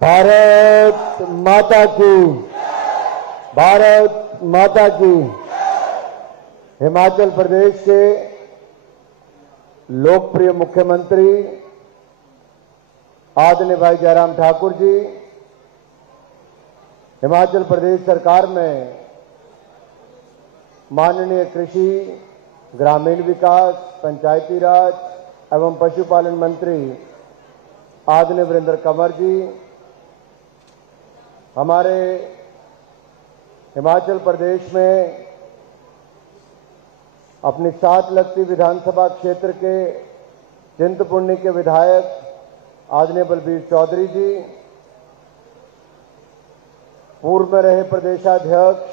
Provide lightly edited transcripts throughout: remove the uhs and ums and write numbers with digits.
भारत माता की, भारत माता की। हिमाचल प्रदेश के लोकप्रिय मुख्यमंत्री आदरणीय भाई जयराम ठाकुर जी हिमाचल प्रदेश सरकार में माननीय कृषि, ग्रामीण विकास, पंचायती राज एवं पशुपालन मंत्री आदरणीय वीरेंद्र कंवर जी, हमारे हिमाचल प्रदेश में अपनी 7 लगती विधानसभा क्षेत्र के चिंतपूर्णी के विधायक आदरणीय बलबीर चौधरी जी, पूर्व में रहे प्रदेशाध्यक्ष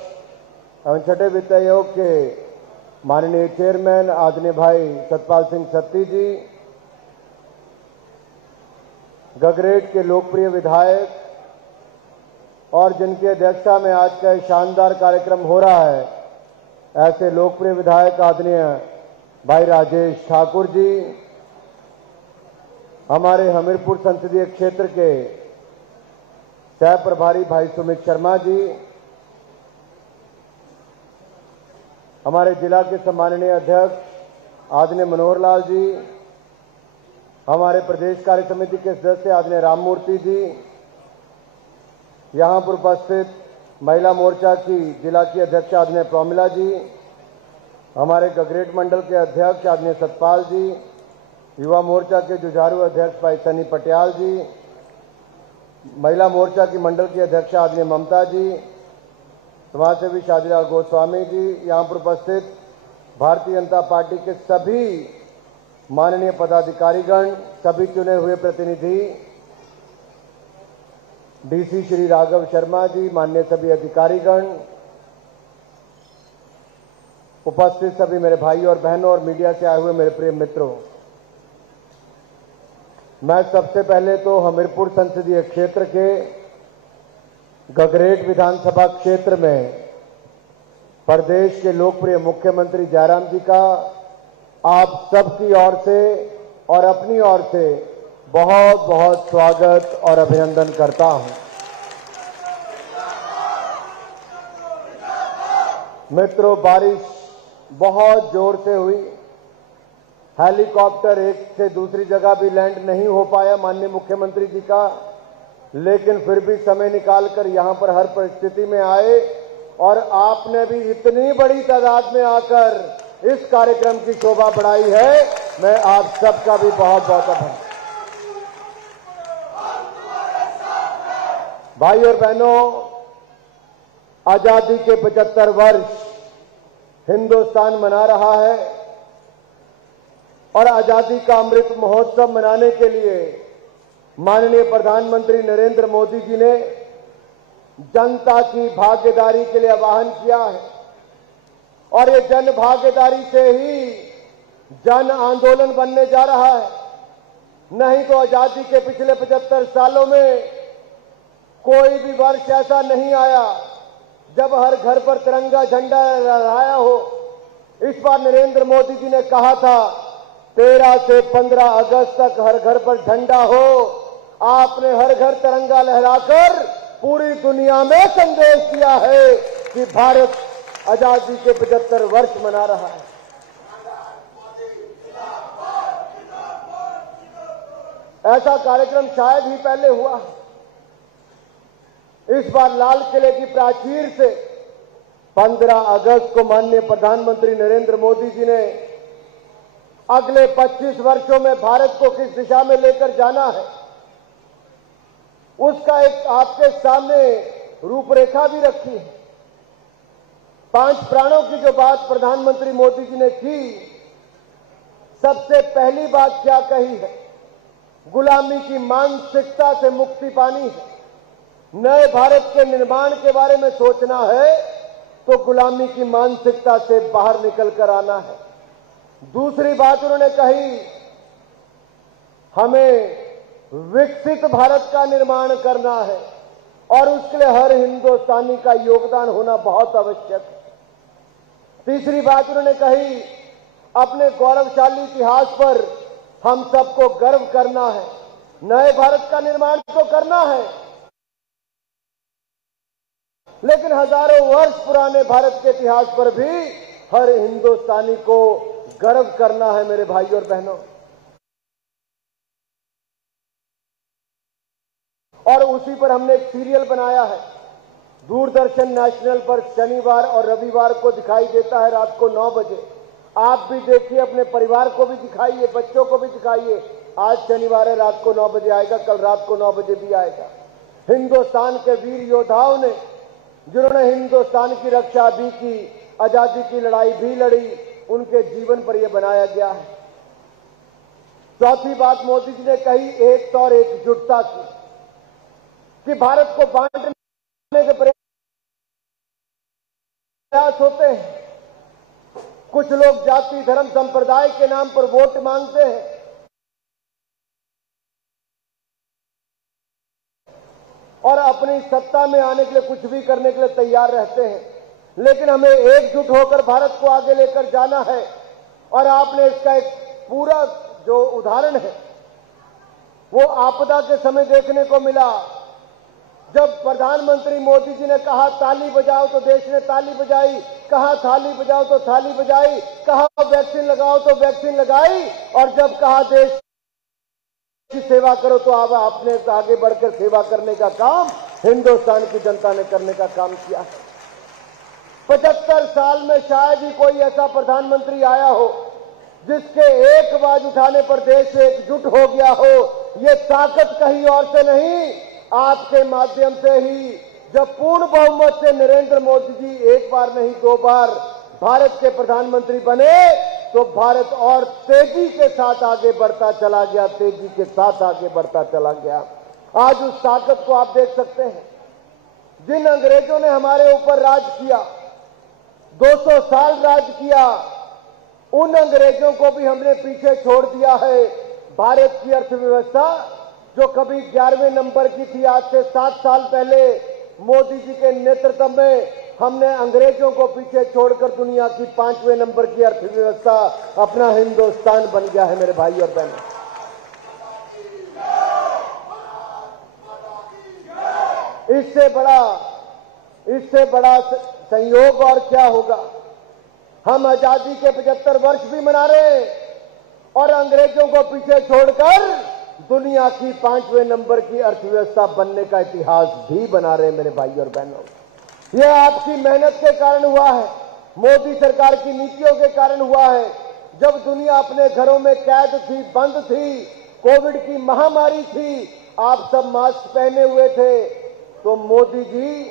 एवं छठे वित्त आयोग के माननीय चेयरमैन आदरणीय भाई सतपाल सिंह सत्ती जी, गगरेट के लोकप्रिय विधायक और जिनकी अध्यक्षता में आज का शानदार कार्यक्रम हो रहा है, ऐसे लोकप्रिय विधायक आदरणीय भाई राजेश ठाकुर जी, हमारे हमीरपुर संसदीय क्षेत्र के सह प्रभारी भाई सुमित शर्मा जी, हमारे जिला के सम्माननीय अध्यक्ष आदरणीय मनोहर लाल जी, हमारे प्रदेश कार्य समिति के सदस्य आदरणीय राममूर्ति जी, यहां पर उपस्थित महिला मोर्चा की जिला की अध्यक्ष आदरणीय प्रमिला जी, हमारे गगरेट मंडल के अध्यक्ष आदरणीय सतपाल जी, युवा मोर्चा के जुझारू अध्यक्ष भाई सनी पटियाल जी, महिला मोर्चा की मंडल की अध्यक्ष आदरणीय ममता जी, समाजसेवी शादीलाल गोस्वामी जी, यहां पर उपस्थित भारतीय जनता पार्टी के सभी माननीय पदाधिकारीगण, सभी चुने हुए प्रतिनिधि, डीसी श्री राघव शर्मा जी, माननीय सभी अधिकारीगण, उपस्थित सभी मेरे भाई और बहनों और मीडिया से आए हुए मेरे प्रिय मित्रों, मैं सबसे पहले तो हमीरपुर संसदीय क्षेत्र के गगरेट विधानसभा क्षेत्र में प्रदेश के लोकप्रिय मुख्यमंत्री जयराम जी का आप सबकी ओर से और अपनी ओर से बहुत बहुत स्वागत और अभिनंदन करता हूं। मित्रों, बारिश बहुत जोर से हुई, हेलीकॉप्टर एक से दूसरी जगह भी लैंड नहीं हो पाया माननीय मुख्यमंत्री जी का, लेकिन फिर भी समय निकालकर यहां पर हर परिस्थिति में आए और आपने भी इतनी बड़ी तादाद में आकर इस कार्यक्रम की शोभा बढ़ाई है। मैं आप सबका भी बहुत बहुत आभार। भाई और बहनों, आजादी के 75 वर्ष हिंदुस्तान मना रहा है और आजादी का अमृत महोत्सव मनाने के लिए माननीय प्रधानमंत्री नरेंद्र मोदी जी ने जनता की भागीदारी के लिए आह्वान किया है और ये जन भागीदारी से ही जन आंदोलन बनने जा रहा है। नहीं तो आजादी के पिछले 75 सालों में कोई भी वर्ष ऐसा नहीं आया जब हर घर पर तिरंगा झंडा लहराया हो। इस बार नरेंद्र मोदी जी ने कहा था 13 से 15 अगस्त तक हर घर पर झंडा हो। आपने हर घर तिरंगा लहराकर पूरी दुनिया में संदेश दिया है कि भारत आजादी के 75 वर्ष मना रहा है। ऐसा कार्यक्रम शायद ही पहले हुआ। इस बार लाल किले की प्राचीर से 15 अगस्त को माननीय प्रधानमंत्री नरेंद्र मोदी जी ने अगले 25 वर्षों में भारत को किस दिशा में लेकर जाना है, उसका एक आपके सामने रूपरेखा भी रखी है। 5 प्राणों की जो बात प्रधानमंत्री मोदी जी ने की, सबसे पहली बात क्या कही है? गुलामी की मानसिकता से मुक्ति पानी है। नए भारत के निर्माण के बारे में सोचना है तो गुलामी की मानसिकता से बाहर निकल कर आना है। दूसरी बात उन्होंने कही, हमें विकसित भारत का निर्माण करना है और उसके लिए हर हिंदुस्तानी का योगदान होना बहुत आवश्यक है। तीसरी बात उन्होंने कही, अपने गौरवशाली इतिहास पर हम सबको गर्व करना है। नए भारत का निर्माण तो करना है, लेकिन हजारों वर्ष पुराने भारत के इतिहास पर भी हर हिंदुस्तानी को गर्व करना है मेरे भाइयों और बहनों। और उसी पर हमने एक सीरियल बनाया है, दूरदर्शन नेशनल पर शनिवार और रविवार को दिखाई देता है रात को 9 बजे। आप भी देखिए, अपने परिवार को भी दिखाइए, बच्चों को भी दिखाइए। आज शनिवार है, रात को 9 बजे आएगा, कल रात को 9 बजे भी आएगा। हिंदुस्तान के वीर योद्धाओं ने, जिन्होंने हिंदुस्तान की रक्षा भी की, आजादी की लड़ाई भी लड़ी, उनके जीवन पर यह बनाया गया है। चौथी बात मोदी जी ने कही, एकता और एकजुटता की, कि भारत को बांटने के प्रयास होते हैं। कुछ लोग जाति धर्म संप्रदाय के नाम पर वोट मांगते हैं और अपनी सत्ता में आने के लिए कुछ भी करने के लिए तैयार रहते हैं। लेकिन हमें एकजुट होकर भारत को आगे लेकर जाना है। और आपने इसका एक पूरा जो उदाहरण है वो आपदा के समय देखने को मिला, जब प्रधानमंत्री मोदी जी ने कहा ताली बजाओ तो देश ने ताली बजाई, कहा थाली बजाओ तो थाली बजाई, कहा वैक्सीन लगाओ तो वैक्सीन लगाई, और जब कहा देश की सेवा करो तो अब आपने आगे बढ़कर सेवा करने का काम हिंदुस्तान की जनता ने करने का काम किया है। 75 साल में शायद ही कोई ऐसा प्रधानमंत्री आया हो जिसके एक आवाज उठाने पर देश एकजुट हो गया हो। ये ताकत कहीं और से नहीं, आपके माध्यम से ही। जब पूर्ण बहुमत से नरेंद्र मोदी जी एक बार नहीं 2 बार भारत के प्रधानमंत्री बने तो भारत और तेजी के साथ आगे बढ़ता चला गया, तेजी के साथ आगे बढ़ता चला गया। आज उस ताकत को आप देख सकते हैं। जिन अंग्रेजों ने हमारे ऊपर राज किया, 200 साल राज किया, उन अंग्रेजों को भी हमने पीछे छोड़ दिया है। भारत की अर्थव्यवस्था जो कभी 11वें नंबर की थी, आज से 7 साल पहले मोदी जी के नेतृत्व में हमने अंग्रेजों को पीछे छोड़कर दुनिया की 5वें नंबर की अर्थव्यवस्था अपना हिंदुस्तान बन गया है मेरे भाई और बहनों। इससे बड़ा संयोग और क्या होगा। हम आजादी के 75 वर्ष भी मना रहे हैं और अंग्रेजों को पीछे छोड़कर दुनिया की 5वें नंबर की अर्थव्यवस्था बनने का इतिहास भी बना रहे हैं मेरे भाई और बहनों। यह आपकी मेहनत के कारण हुआ है, मोदी सरकार की नीतियों के कारण हुआ है। जब दुनिया अपने घरों में कैद थी, बंद थी, कोविड की महामारी थी, आप सब मास्क पहने हुए थे, तो मोदी जी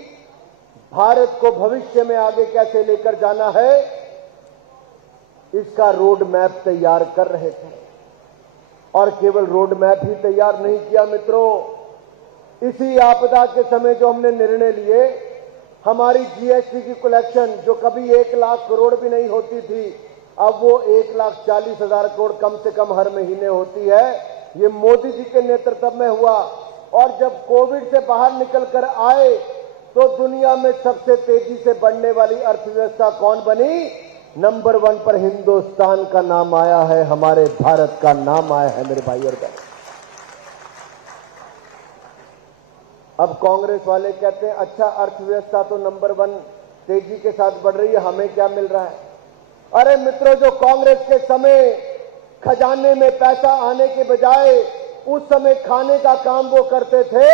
भारत को भविष्य में आगे कैसे लेकर जाना है इसका रोड मैप तैयार कर रहे थे। और केवल रोड मैप ही तैयार नहीं किया मित्रों, इसी आपदा के समय जो हमने निर्णय लिए, हमारी जीएसटी की कलेक्शन जो कभी 1 लाख करोड़ भी नहीं होती थी, अब वो 1,40,000 करोड़ कम से कम हर महीने होती है। ये मोदी जी के नेतृत्व में हुआ। और जब कोविड से बाहर निकलकर आए तो दुनिया में सबसे तेजी से बढ़ने वाली अर्थव्यवस्था कौन बनी? नंबर 1 पर हिंदुस्तान का नाम आया है, हमारे भारत का नाम आया है मेरे भाई और बहन। अब कांग्रेस वाले कहते हैं अच्छा अर्थव्यवस्था तो नंबर 1 तेजी के साथ बढ़ रही है, हमें क्या मिल रहा है? अरे मित्रों, जो कांग्रेस के समय खजाने में पैसा आने के बजाय उस समय खाने का काम वो करते थे,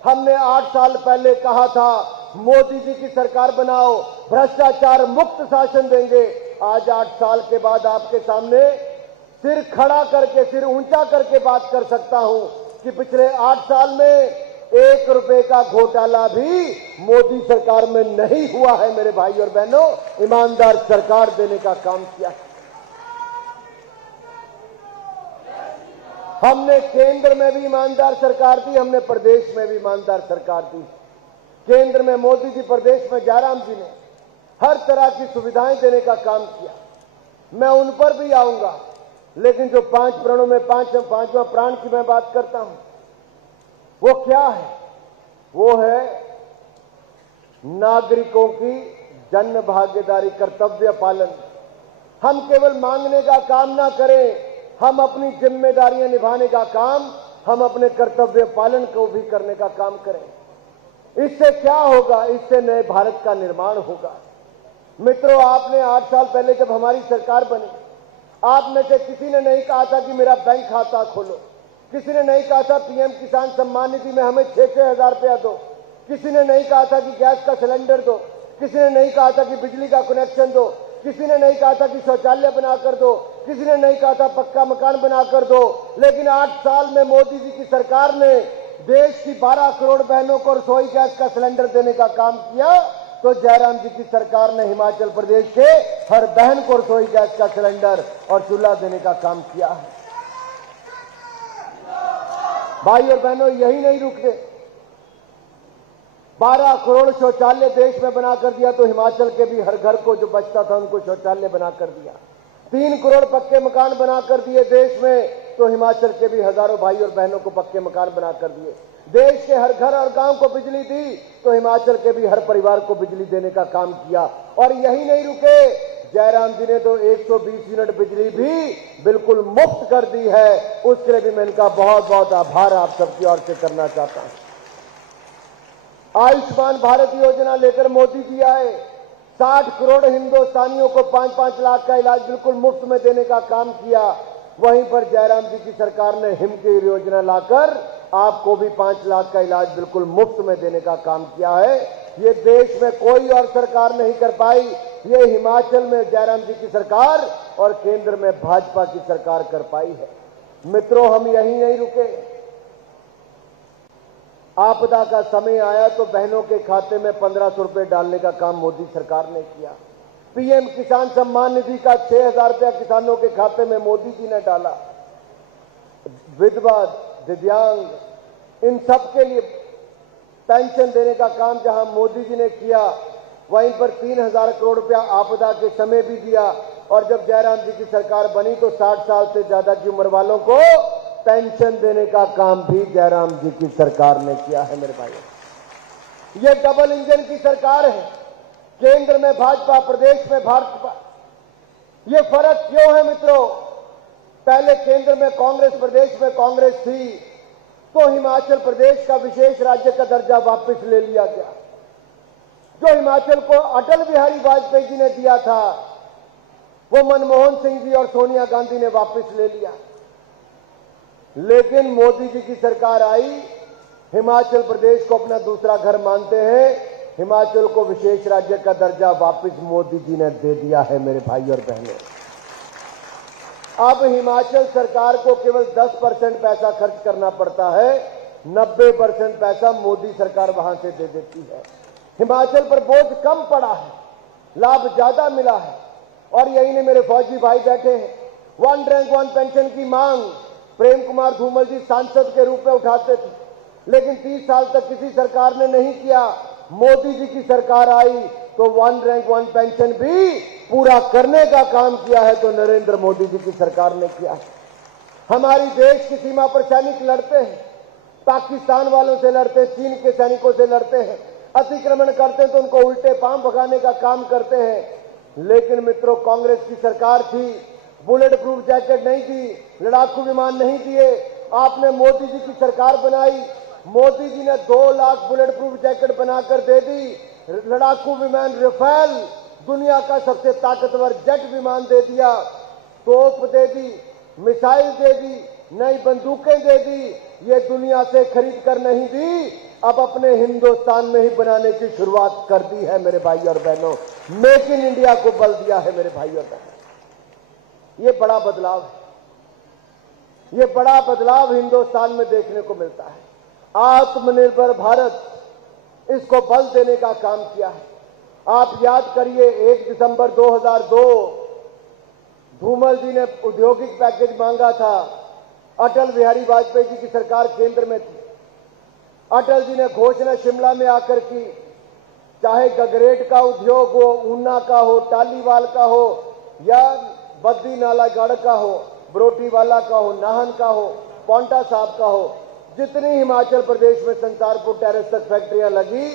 हमने 8 साल पहले कहा था मोदी जी की सरकार बनाओ, भ्रष्टाचार मुक्त शासन देंगे। आज 8 साल के बाद आपके सामने सिर खड़ा करके, सिर ऊंचा करके बात कर सकता हूं कि पिछले 8 साल में 1 रुपए का घोटाला भी मोदी सरकार में नहीं हुआ है मेरे भाई और बहनों। ईमानदार सरकार देने का काम किया। हमने केंद्र में भी ईमानदार सरकार दी, हमने प्रदेश में भी ईमानदार सरकार दी। केंद्र में मोदी जी, प्रदेश में जयराम जी ने हर तरह की सुविधाएं देने का काम किया। मैं उन पर भी आऊंगा, लेकिन जो 5 प्राणों में पांचवा प्राण की मैं बात करता हूं वो क्या है? वो है नागरिकों की जन भागीदारी, कर्तव्य पालन। हम केवल मांगने का काम ना करें, हम अपनी जिम्मेदारियां निभाने का काम, हम अपने कर्तव्य पालन को भी करने का काम करें। इससे क्या होगा? इससे नए भारत का निर्माण होगा। मित्रों, आपने 8 साल पहले जब हमारी सरकार बनी, आप में से किसी ने नहीं कहा था कि मेरा बैंक खाता खोलो। किसी ने नहीं कहा था पीएम किसान सम्मान निधि में हमें 6-6 हजार रुपया दो। किसी ने नहीं कहा था कि गैस का सिलेंडर दो। किसी ने नहीं कहा था कि बिजली का कनेक्शन दो। किसी ने नहीं कहा था कि शौचालय बनाकर दो। किसी ने नहीं कहा था पक्का मकान बनाकर दो। लेकिन 8 साल में मोदी जी की सरकार ने देश की 12 करोड़ बहनों को रसोई गैस का सिलेंडर देने का काम किया, तो जयराम जी की सरकार ने हिमाचल प्रदेश के हर बहन को रसोई गैस का सिलेंडर और चूल्हा देने का काम किया है। भाई और बहनों, यही नहीं रुकते। 12 करोड़ शौचालय देश में बनाकर दिया, तो हिमाचल के भी हर घर को जो बचता था उनको शौचालय बनाकर दिया। 3 करोड़ पक्के मकान बनाकर दिए देश में, तो हिमाचल के भी हजारों भाई और बहनों को पक्के मकान बनाकर दिए। देश के हर घर और गांव को बिजली दी, तो हिमाचल के भी हर परिवार को बिजली देने का काम किया। और यही नहीं रुके, जयराम जी ने तो 120 यूनिट बिजली भी बिल्कुल मुफ्त कर दी है। उसके लिए भी मैं इनका बहुत बहुत आभार आप सबकी ओर से करना चाहता हूं। आयुष्मान भारत योजना लेकर मोदी जी आए, 60 करोड़ हिंदुस्तानियों को 5-5 लाख का इलाज बिल्कुल मुफ्त में देने का काम किया। वहीं पर जयराम जी की सरकार ने हिमकेयर योजना लाकर आपको भी 5 लाख का इलाज बिल्कुल मुफ्त में देने का काम किया है। ये देश में कोई और सरकार नहीं कर पाई, ये हिमाचल में जयराम जी की सरकार और केंद्र में भाजपा की सरकार कर पाई है। मित्रों, हम यही नहीं रुके। आपदा का समय आया तो बहनों के खाते में 1500 रुपए डालने का काम मोदी सरकार ने किया। पीएम किसान सम्मान निधि का 6000 रुपया किसानों के खाते में मोदी जी ने डाला। विधवा, दिव्यांग, इन सब के लिए पेंशन देने का काम जहां मोदी जी ने किया, वहीं पर 3000 करोड़ रुपया आपदा के समय भी दिया। और जब जयराम जी की सरकार बनी तो 60 साल से ज्यादा की उम्र वालों को पेंशन देने का काम भी जयराम जी की सरकार ने किया है। मेरे भाइयों, ये डबल इंजन की सरकार है, केंद्र में भाजपा, प्रदेश में भाजपा। ये फर्क क्यों है मित्रों? पहले केंद्र में कांग्रेस, प्रदेश में कांग्रेस थी, तो हिमाचल प्रदेश का विशेष राज्य का दर्जा वापस ले लिया गया। जो हिमाचल को अटल बिहारी वाजपेयी जी ने दिया था, वो मनमोहन सिंह जी और सोनिया गांधी ने वापस ले लिया। लेकिन मोदी जी की सरकार आई, हिमाचल प्रदेश को अपना दूसरा घर मानते हैं, हिमाचल को विशेष राज्य का दर्जा वापस मोदी जी ने दे दिया है। मेरे भाई और बहनों, अब हिमाचल सरकार को केवल 10% पैसा खर्च करना पड़ता है, 90% पैसा मोदी सरकार वहां से दे देती है। हिमाचल पर बोझ कम पड़ा है, लाभ ज्यादा मिला है। और यही ने मेरे फौजी भाई बैठे हैं, 1 रैंक 1 पेंशन की मांग प्रेम कुमार धूमल जी सांसद के रूप में उठाते थे, लेकिन 30 साल तक किसी सरकार ने नहीं किया। मोदी जी की सरकार आई तो 1 रैंक 1 पेंशन भी पूरा करने का काम किया है, तो नरेंद्र मोदी जी की सरकार ने किया है। हमारी देश की सीमा पर सैनिक लड़ते हैं, पाकिस्तान वालों से लड़ते हैं, चीन के सैनिकों से लड़ते हैं, अतिक्रमण करते हैं तो उनको उल्टे पांव भगाने का काम करते हैं। लेकिन मित्रों, कांग्रेस की सरकार थी, बुलेट प्रूफ जैकेट नहीं दी, लड़ाकू विमान नहीं दिए। आपने मोदी जी की सरकार बनाई, मोदी जी ने 2 लाख बुलेट प्रूफ जैकेट बनाकर दे दी, लड़ाकू विमान राफेल, दुनिया का सबसे ताकतवर जेट विमान दे दिया, तोप दे दी, मिसाइल दे दी, नई बंदूकें दे दी। ये दुनिया से खरीद कर नहीं दी, अब अपने हिंदुस्तान में ही बनाने की शुरुआत कर दी है। मेरे भाई और बहनों, मेक इन इंडिया को बल दिया है। मेरे भाई और बहनों, ये बड़ा बदलाव है, ये बड़ा बदलाव हिंदुस्तान में देखने को मिलता है। आत्मनिर्भर भारत, इसको बल देने का काम किया है। आप याद करिए, 1 दिसंबर 2002 धूमल जी ने औद्योगिक पैकेज मांगा था। अटल बिहारी वाजपेयी जी की सरकार केंद्र में थी। अटल जी ने घोषणा शिमला में आकर की, चाहे गगरेट का उद्योग हो, ऊना का हो, टालीवाल का हो, या बद्दी नालागढ़ का हो, बरोटीवाला का हो, नाहन का हो, पौंटा साहब का हो, जितनी हिमाचल प्रदेश में संसारपुर टेरेस तक फैक्ट्रियां लगी,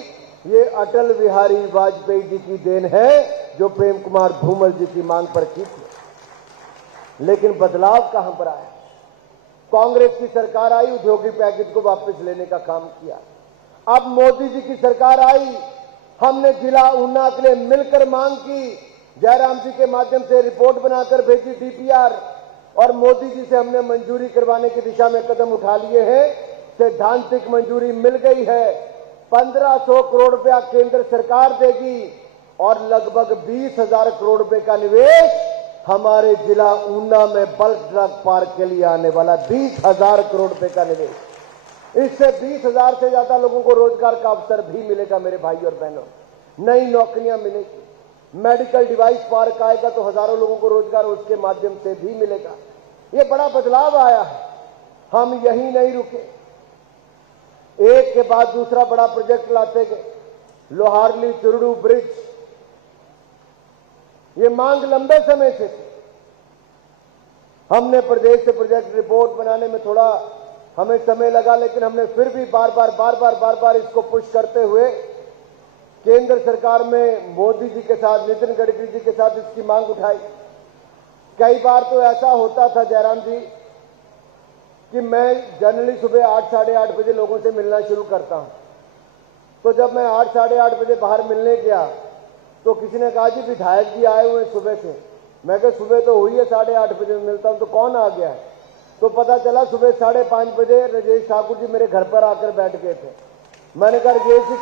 ये अटल बिहारी वाजपेयी जी की देन है, जो प्रेम कुमार धूमल जी की मांग पर की थी। लेकिन बदलाव कहां पर आया? कांग्रेस की सरकार आई, औद्योगिक पैकेज को वापस लेने का काम किया। अब मोदी जी की सरकार आई, हमने जिला ऊना के लिए मिलकर मांग की, जयराम जी के माध्यम से रिपोर्ट बनाकर भेजी डीपीआर, और मोदी जी से हमने मंजूरी करवाने की दिशा में कदम उठा लिए हैं। सैद्धांतिक मंजूरी मिल गई है। 1500 करोड़ रुपया केंद्र सरकार देगी और लगभग 20,000 करोड़ रुपए का निवेश हमारे जिला ऊना में बल्क ड्रग पार्क के लिए आने वाला। 20,000 करोड़ रुपए का निवेश, इससे 20,000 से ज्यादा लोगों को रोजगार का अवसर भी मिलेगा मेरे भाई और बहनों, नई नौकरियां मिलेगी। मेडिकल डिवाइस पार्क आएगा तो हजारों लोगों को रोजगार उसके माध्यम से भी मिलेगा। ये बड़ा बदलाव आया है। हम यही नहीं रुके, एक के बाद दूसरा बड़ा प्रोजेक्ट लाते गए। लोहारली चुरडू ब्रिज, ये मांग लंबे समय से थी। हमने प्रदेश से प्रोजेक्ट रिपोर्ट बनाने में थोड़ा हमें समय लगा, लेकिन हमने फिर भी बार बार इसको पुश करते हुए केंद्र सरकार में मोदी जी के साथ, नितिन गडकरी जी के साथ इसकी मांग उठाई। कई बार तो ऐसा होता था जयराम जी कि मैं जनरली सुबह 8 साढ़े 8 बजे लोगों से मिलना शुरू करता हूं, तो जब मैं 8 साढ़े 8 बजे बाहर मिलने गया तो किसी ने कहा जी विधायक जी आए हुए सुबह से। मैं कहा सुबह तो हुई है, 8:30 बजे मिलता हूं, तो कौन आ गया है? तो पता चला सुबह 5:30 बजे राजेश ठाकुर जी मेरे घर पर आकर बैठ गए थे। मैंने कहा राजेश जी,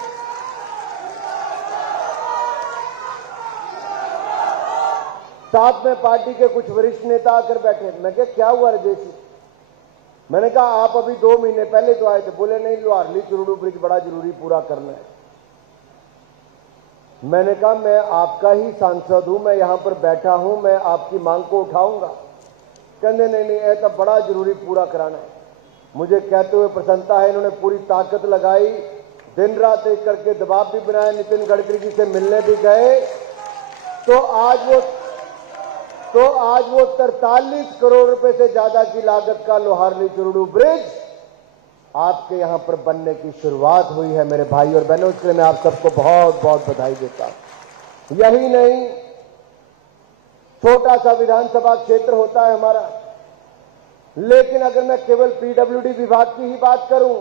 साथ में पार्टी के कुछ वरिष्ठ नेता आकर बैठे। मैं कहा क्या हुआ राजेश जी? मैंने कहा आप अभी 2 महीने पहले तो आए थे। बोले नहीं, लोहारली चुरडू ब्रिज बड़ा जरूरी पूरा करना है। मैंने कहा मैं आपका ही सांसद हूं, मैं यहां पर बैठा हूं, मैं आपकी मांग को उठाऊंगा। कहने नहीं, ये तो बड़ा जरूरी पूरा कराना है। मुझे कहते हुए प्रसन्नता है, इन्होंने पूरी ताकत लगाई, दिन रात एक करके दबाव भी बनाया, नितिन गडकरी जी से मिलने भी गए। तो आज वो 43 करोड़ रुपए से ज्यादा की लागत का लोहारली चुरडू ब्रिज आपके यहां पर बनने की शुरुआत हुई है मेरे भाई और बहनों। इसके लिए मैं आप सबको बहुत बहुत बधाई देता हूं। यही नहीं, छोटा सा विधानसभा क्षेत्र होता है हमारा, लेकिन अगर मैं केवल पीडब्ल्यूडी विभाग की ही बात करूं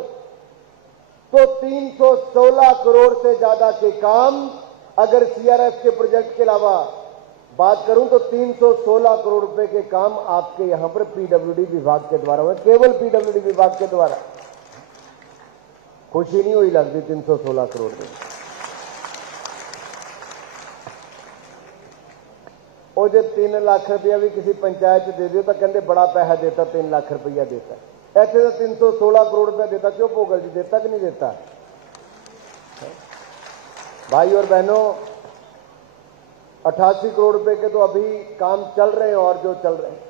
तो 316 करोड़ से ज्यादा के काम, अगर सीआरएफ के प्रोजेक्ट के अलावा बात करूं तो 316 करोड़ रुपए के काम आपके यहां पर पीडब्ल्यूडी विभाग के द्वारा हुए, केवल पीडब्ल्यूडी विभाग के द्वारा। खुशी नहीं हुई लगती 316 करोड़ में? और जब 3 लाख रुपया भी किसी पंचायत दे दे तो कहते बड़ा पैसा देता, 3 लाख रुपया देता। ऐसे तो 316 करोड़ रुपया देता। क्यों पोगल जी, देता कि नहीं देता? भाई और बहनों, 88 करोड़ रुपए के तो अभी काम चल रहे हैं और जो चल रहे हैं।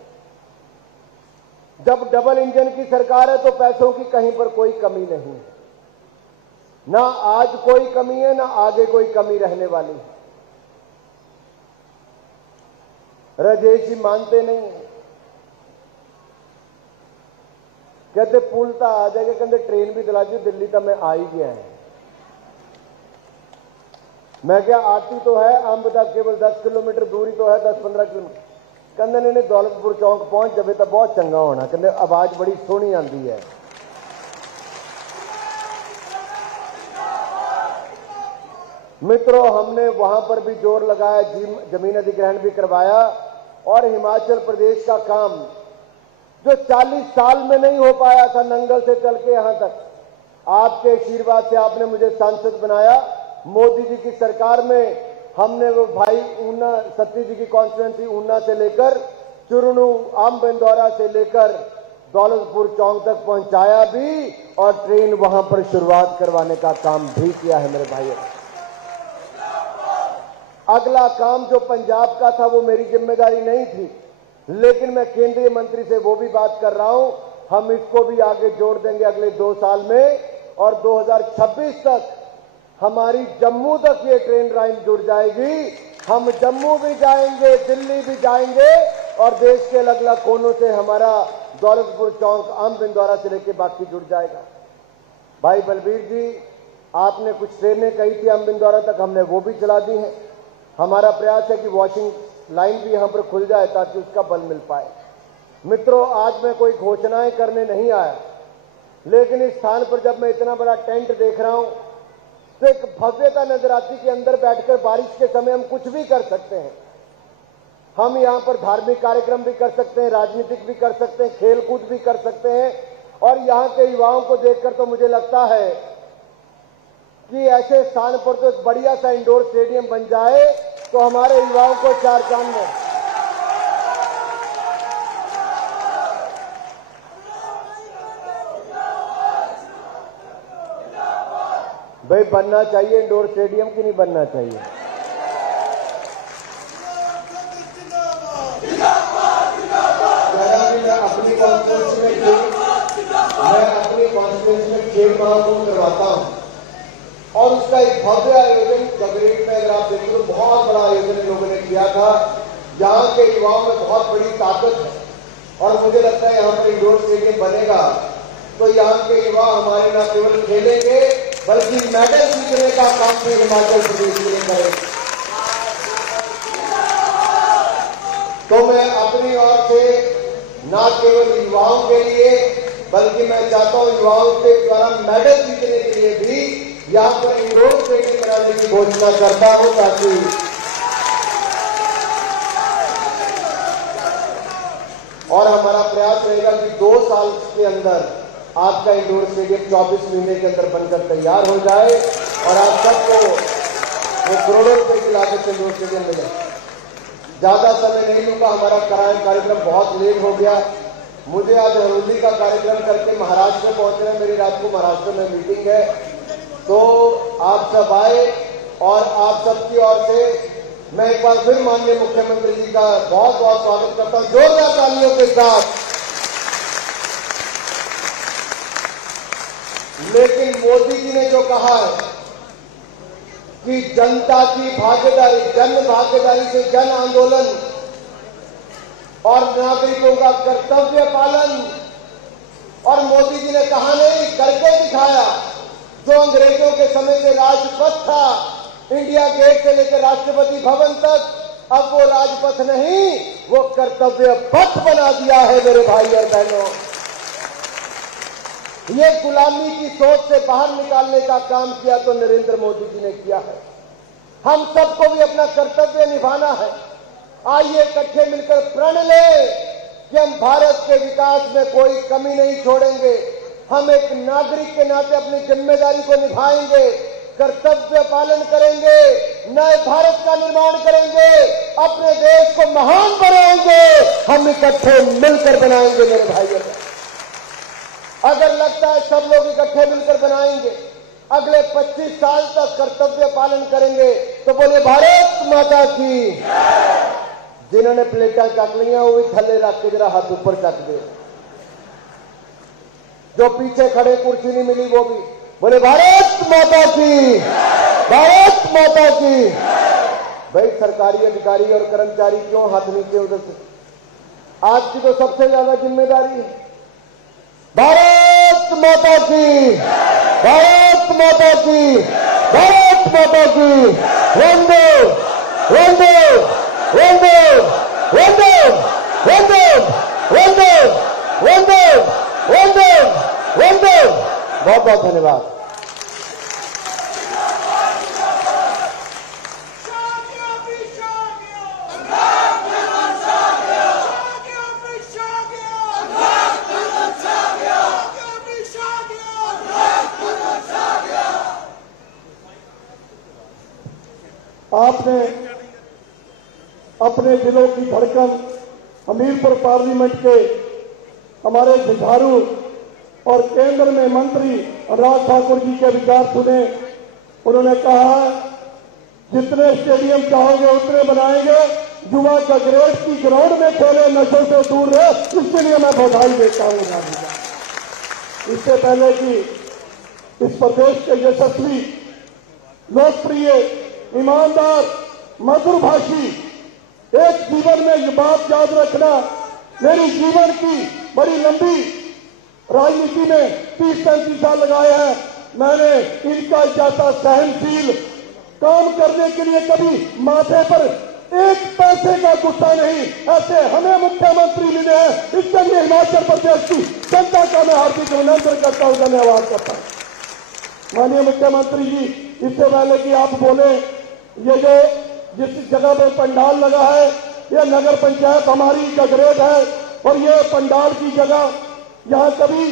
जब डबल इंजन की सरकार है तो पैसों की कहीं पर कोई कमी नहीं है, ना आज कोई कमी है, ना आगे कोई कमी रहने वाली है। राजेश जी मानते नहीं है, कहते पुल तो आ जाएगा, कहते ट्रेन भी दिला दी, दिल्ली तक मैं आ ही गया है। मैं क्या आती तो है, अंब तक केवल 10 किलोमीटर दूरी तो है, 10-15 किलोमीटर। कहते नहीं, दौलतपुर चौक पहुंच जावे तो बहुत चंगा होना, कहते आवाज बड़ी सोहनी आती है। मित्रों, हमने वहां पर भी जोर लगाया, जमीन अधिग्रहण भी करवाया, और हिमाचल प्रदेश का काम जो 40 साल में नहीं हो पाया था, नंगल से चल के यहां तक, आपके आशीर्वाद से आपने मुझे सांसद बनाया। मोदी जी की सरकार में हमने वो भाई ऊना, सत्ती जी की कॉन्स्टिट्यूएंसी ऊना से लेकर चुरनू, आम बंदौरा से लेकर दौलतपुर चौक तक पहुंचाया भी, और ट्रेन वहां पर शुरुआत करवाने का काम भी किया है मेरे भाइयों। अगला काम जो पंजाब का था वो मेरी जिम्मेदारी नहीं थी, लेकिन मैं केंद्रीय मंत्री से वो भी बात कर रहा हूं। हम इसको भी आगे जोड़ देंगे अगले 2 साल में, और 2026 तक हमारी जम्मू तक ये ट्रेन लाइन जुड़ जाएगी। हम जम्मू भी जाएंगे, दिल्ली भी जाएंगे, और देश के अलग अलग कोनों से हमारा दौलतपुर चौक, आम बिंदौरा से लेकर बाकी जुड़ जाएगा। भाई बलबीर जी, आपने कुछ ट्रेनें कही थी आम बिंदौरा तक, हमने वो भी चला दी हैं। हमारा प्रयास है कि वॉशिंग लाइन भी यहां पर खुल जाए ताकि उसका बल मिल पाए। मित्रों, आज मैं कोई घोषणाएं करने नहीं आया, लेकिन इस स्थान पर जब मैं इतना बड़ा टेंट देख रहा हूं तो एक भव्यता नजर आती कि अंदर बैठकर बारिश के समय हम कुछ भी कर सकते हैं। हम यहां पर धार्मिक कार्यक्रम भी कर सकते हैं, राजनीतिक भी कर सकते हैं, खेलकूद भी कर सकते हैं। और यहां के युवाओं को देखकर तो मुझे लगता है कि ऐसे स्थान पर तो एक बढ़िया सा इंडोर स्टेडियम बन जाए तो हमारे युवाओं को चार चांद में। भाई बनना चाहिए इंडोर स्टेडियम कि नहीं बनना चाहिए? अपनी कॉन्फ्रेंस में खेल महाकुंभ करवाता हूं और उसका एक भव्य आयोजन गगरेट में अगर आप देखो तो बहुत बड़ा आयोजन लोगों ने किया था। यहाँ के युवाओं में बहुत बड़ी ताकत है और मुझे लगता है यहाँ पर इंडोर स्टेडियम बनेगा तो यहाँ के युवा हमारे न केवल खेलेंगे बल्कि मेडल जीतने का काम भी हिमाचल प्रदेश के लिए करेंगे। तो मैं अपनी ओर से न केवल युवाओं के लिए बल्कि मैं चाहता हूं युवाओं के द्वारा मेडल जीतने के लिए भी यहां पर इंडोर स्टेडियम बनाने की घोषणा करता हूं ताकि और हमारा प्रयास रहेगा कि 2 साल के अंदर आपका इंडोर स्टेडियम 24 महीने के अंदर बनकर तैयार हो जाए और आप सबको वो करोड़ों रुपए की लागत से इंडोर स्टेडियम मिले। ज्यादा समय नहीं लूंगा, हमारा कार्यक्रम बहुत लेट हो गया। मुझे आज हरोली का कार्यक्रम करके महाराष्ट्र में पहुंचना है, मेरी रात को महाराष्ट्र में मीटिंग है। तो आप सब आए और आप सबकी ओर से मैं एक बार फिर माननीय मुख्यमंत्री जी का बहुत बहुत स्वागत करता हूं जोरदार तालियों के साथ। लेकिन मोदी जी ने जो कहा है कि जनता की भागीदारी, जन भागीदारी से जन आंदोलन और नागरिकों का कर्तव्य पालन, और मोदी जी ने कहा नहीं करके दिखाया। जो अंग्रेजों के समय से राजपथ था इंडिया गेट से लेकर राष्ट्रपति भवन तक, अब वो राजपथ नहीं वो कर्तव्य पथ बना दिया है मेरे भाई और बहनों। ये गुलामी की सोच से बाहर निकालने का काम किया तो नरेंद्र मोदी जी ने किया है। हम सबको भी अपना कर्तव्य निभाना है। आइए इकट्ठे मिलकर प्रण लें कि हम भारत के विकास में कोई कमी नहीं छोड़ेंगे। हम एक नागरिक के नाते अपनी जिम्मेदारी को निभाएंगे, कर्तव्य पालन करेंगे, नए भारत का निर्माण करेंगे, अपने देश को महान बनाएंगे। हम इकट्ठे मिलकर बनाएंगे मेरे भाइयों। अगर लगता है सब लोग इकट्ठे मिलकर बनाएंगे, अगले 25 साल तक कर्तव्य पालन करेंगे तो बोले भारत माता की। जिन्होंने प्लेटा चक लिया वो भी थले रख के जरा हाथ ऊपर चक दे। जो पीछे खड़े कुर्सी नहीं मिली वो भी बोले भारत माता की, भारत माता की। भाई सरकारी अधिकारी और कर्मचारी क्यों हाथ नीचे उधर से? आपकी तो सबसे ज्यादा जिम्मेदारी है। भारत माता की, भारत माता की, भारत माता की। वंदे वंदे वंदे वंदे वंदे वंदे वंदे वंदे वंदे। बहुत बहुत धन्यवाद। आपने अपने दिलों की धड़कन हमीरपुर पार्लियामेंट के हमारे जुझारू और केंद्र में मंत्री अनुराग ठाकुर जी के विचार सुने। उन्होंने कहा जितने स्टेडियम चाहोगे उतने बनाएंगे, युवा गगरेट की ग्राउंड में खेले, नशों से दूर रहे, इसके लिए मैं बधाई देता हूँ। इससे पहले कि इस प्रदेश के यशस्वी, लोकप्रिय, ईमानदार, मधुरभाषी, एक जीवन में ये बात याद रखना, मेरी जीवन की बड़ी लंबी राजनीति में 30-35 साल लगाए हैं। मैंने इनका जैसा सहनशील काम करने के लिए कभी माथे पर एक पैसे का गुस्सा नहीं, ऐसे हमें मुख्यमंत्री मिले हैं। इसके लिए हिमाचल प्रदेश की जनता का मैं हार्दिक अभिनंदन करता हूं, धन्यवाद करता हूं। माननीय मुख्यमंत्री जी, इससे पहले कि आप बोले, ये जो जिस जगह पे पंडाल लगा है, ये नगर पंचायत हमारी गगरेट है और ये पंडाल की जगह यहाँ कभी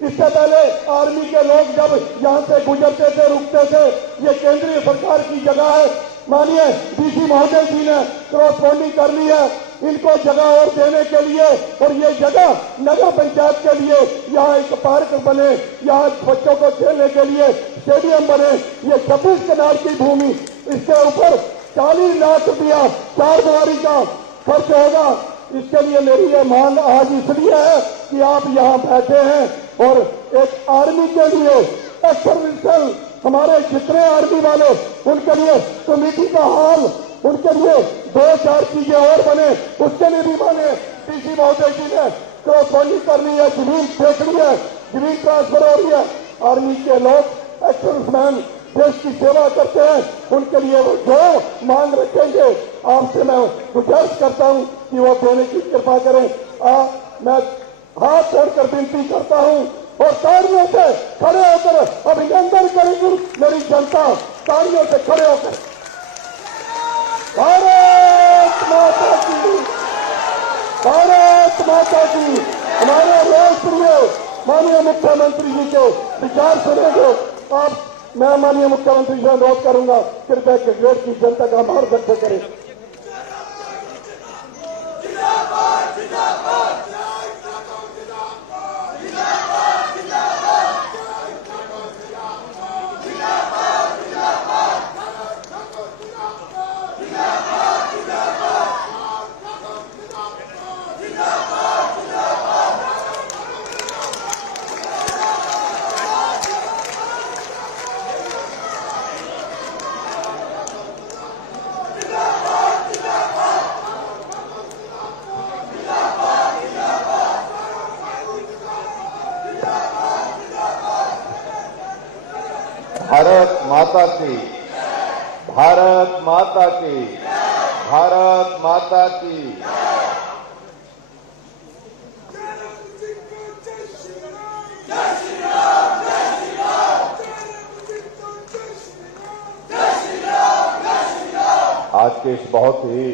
इससे पहले आर्मी के लोग जब यहाँ से गुजरते थे, रुकते थे, ये केंद्रीय सरकार की जगह है। मानिए डीसी महोदय जी ने क्रॉसबॉन्डिंग कर ली है इनको जगह और देने के लिए, और ये जगह नगर पंचायत के लिए यहाँ एक पार्क बने, यहाँ बच्चों को खेलने के लिए स्टेडियम बने। ये 26 कनाल की भूमि, इसके ऊपर 40 लाख रुपया 4 दिवारी का खर्च होगा। इसके लिए मेरी ये मांग आज इसलिए है कि आप यहाँ बैठे हैं और एक आर्मी के लिए एक सर्विसल, हमारे जितने आर्मी वाले उनके लिए कमेटी का हाल, उनके लिए 2-4 चीजें और बने, उसके लिए भी माने डीसी महोदय जी ने क्रॉसबॉन्डिंग करनी है, जमीन देखनी है, जमीन ट्रांसफर हो रही है। आर्मी के लोग एक्सर्विसमैन देश की सेवा करते हैं, उनके लिए वो जो मांग रखेंगे आपसे मैं गुजारिश करता हूं कि वो देने की कृपा करें। मैं हाथ जोड़कर विनती करता हूं और तालियों से खड़े होकर अभिनंदन करेंगे मेरी जनता, तालियों से खड़े होकर। भारत माता की, भारत माता की। हमारे राष्ट्रीय माननीय मुख्यमंत्री जी के विचार सुनेंगे आप। मैं माननीय मुख्यमंत्री से अनुरोध करूंगा, कृपया गगरेट की जनता का मार्गदर्शन करें। भारत माता की, भारत माता की, भारत माता की। आज के इस बहुत ही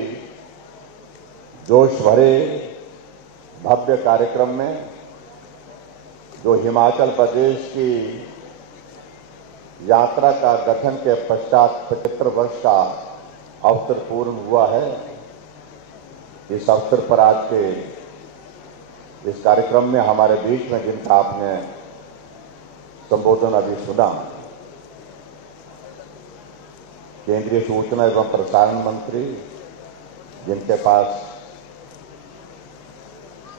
जोश भरे भव्य कार्यक्रम में जो हिमाचल प्रदेश की यात्रा का गठन के पश्चात 75 वर्ष का अवसर पूर्ण हुआ है, इस अवसर पर आज के इस कार्यक्रम में हमारे बीच में जिनका आपने संबोधन अभी सुना, केंद्रीय सूचना एवं प्रसारण मंत्री, जिनके पास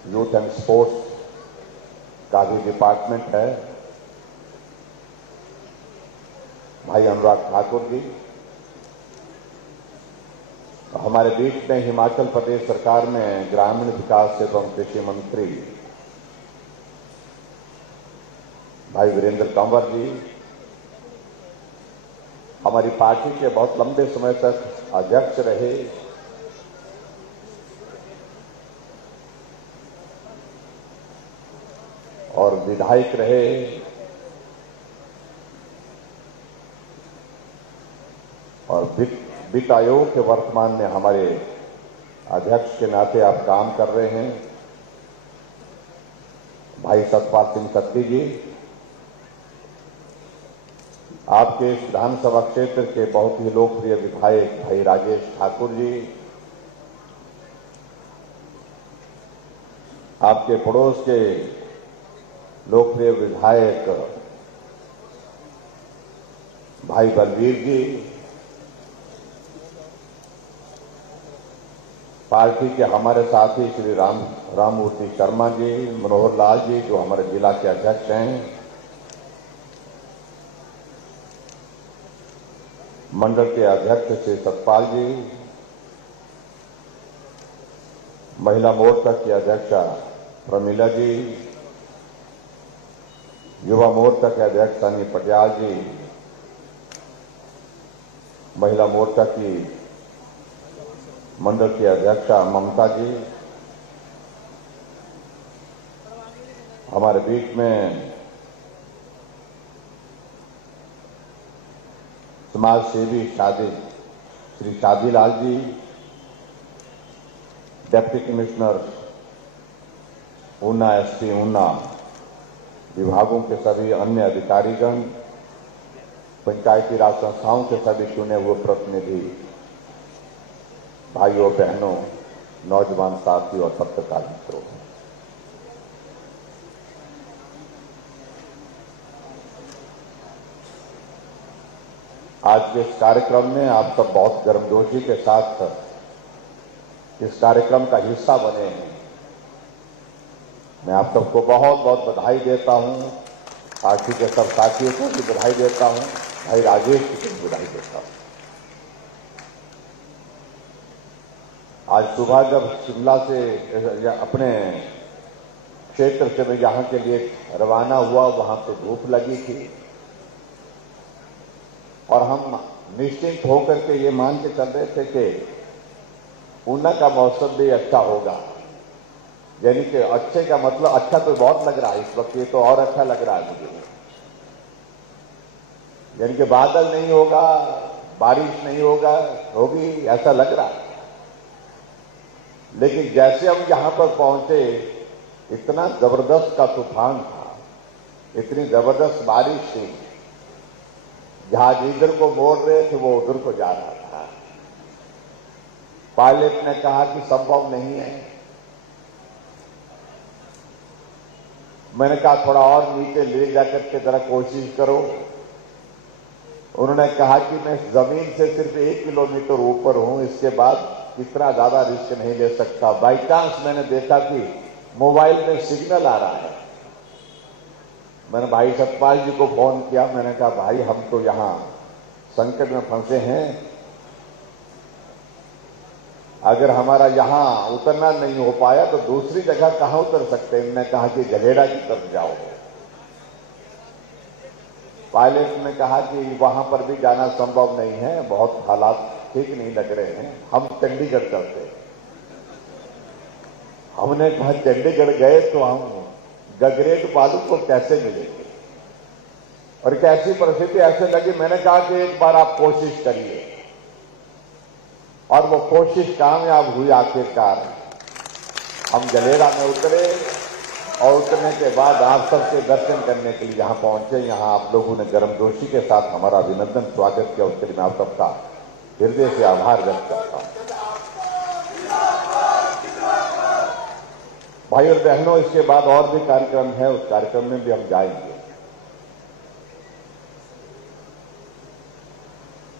यूथ एंड स्पोर्ट्स का भी डिपार्टमेंट है, भाई अनुराग ठाकुर जी। हमारे बीच में हिमाचल प्रदेश सरकार में ग्रामीण विकास एवं कृषि मंत्री भाई वीरेंद्र कंवर जी, हमारी पार्टी के बहुत लंबे समय तक अध्यक्ष रहे, और विधायक रहे, और वित्त आयोग के वर्तमान में हमारे अध्यक्ष के नाते आप काम कर रहे हैं, भाई सतपाल सिंह सत्ती जी। आपके इस विधानसभा क्षेत्र के बहुत ही लोकप्रिय विधायक भाई राजेश ठाकुर जी, आपके पड़ोस के लोकप्रिय विधायक भाई बलवीर जी, पार्टी के हमारे साथी श्री राममूर्ति शर्मा जी, मनोहर लाल जी जो हमारे जिला के अध्यक्ष हैं, मंडल के अध्यक्ष श्री सतपाल जी, महिला मोर्चा की अध्यक्षा प्रमीला जी, युवा मोर्चा के अध्यक्ष सनी पटियाल जी, महिला मोर्चा की मंडल की अध्यक्षा ममता जी, हमारे बीच में समाज सेवी Shri Shadilal ji, deputy commissioner Una, SP Una, विभागों के सभी अन्य अधिकारीगण, पंचायती राज संस्थाओं के सभी चुने हुए प्रतिनिधि, भाइयों बहनों, नौजवान साथियों और पत्रकार मित्रों, आज के इस कार्यक्रम में आप सब बहुत गर्मजोशी के साथ इस कार्यक्रम का हिस्सा बने हैं। मैं आप सबको बहुत बहुत बधाई देता हूं। पार्टी के सब साथियों को भी बधाई देता हूं, भाई राजेश को भी बधाई देता हूं। आज सुबह जब शिमला से अपने क्षेत्र से मैं यहां के लिए रवाना हुआ, वहां तो धूप लगी थी और हम निश्चिंत होकर के ये मान के चल रहे थे कि ऊना का मौसम भी अच्छा होगा। यानी कि अच्छे का मतलब अच्छा तो बहुत लग रहा है इस वक्त, ये तो और अच्छा लग रहा है मुझे। यानी कि बादल नहीं होगा, बारिश नहीं होगी ऐसा लग रहा है। लेकिन जैसे हम यहां पर पहुंचे, इतना जबरदस्त का तूफान था, इतनी जबरदस्त बारिश थी, जहाज इधर को मोड़ रहे थे वो उधर को जा रहा था। पायलट ने कहा कि संभव नहीं है। मैंने कहा थोड़ा और नीचे ले जाकर के जरा कोशिश करो। उन्होंने कहा कि मैं जमीन से सिर्फ 1 किलोमीटर ऊपर हूं, इसके बाद इतना ज्यादा रिस्क नहीं ले सकता। बाई चांस मैंने देखा कि मोबाइल में सिग्नल आ रहा है। मैंने भाई सतपाल जी को फोन किया, मैंने कहा भाई हम तो यहां संकट में फंसे हैं, अगर हमारा यहां उतरना नहीं हो पाया तो दूसरी जगह कहां उतर सकते हैं। उन्होंने कहा कि जलेड़ा की तरफ जाओ। पायलट ने कहा कि वहां पर भी जाना संभव नहीं है, बहुत हालात ठीक नहीं लग रहे हैं, हम चंडीगढ़ चलते हैं। हमने कहा चंडीगढ़ गए तो हम गगरेट बालू को कैसे मिलेंगे और कैसी परिस्थिति ऐसे लगी। मैंने कहा कि एक बार आप कोशिश करिए और वो कोशिश कामयाब हुई। आखिरकार हम जलेड़ा में उतरे और उतरने के बाद आप सबके दर्शन करने के लिए यहां पहुंचे। यहां आप लोगों ने गर्मजोशी के साथ हमारा अभिनंदन स्वागत किया, उसके लिए मैं आप सबका हृदय से आभार व्यक्त करता हूं। भाई और बहनों, इसके बाद और भी कार्यक्रम है, उस कार्यक्रम में भी हम जाएंगे।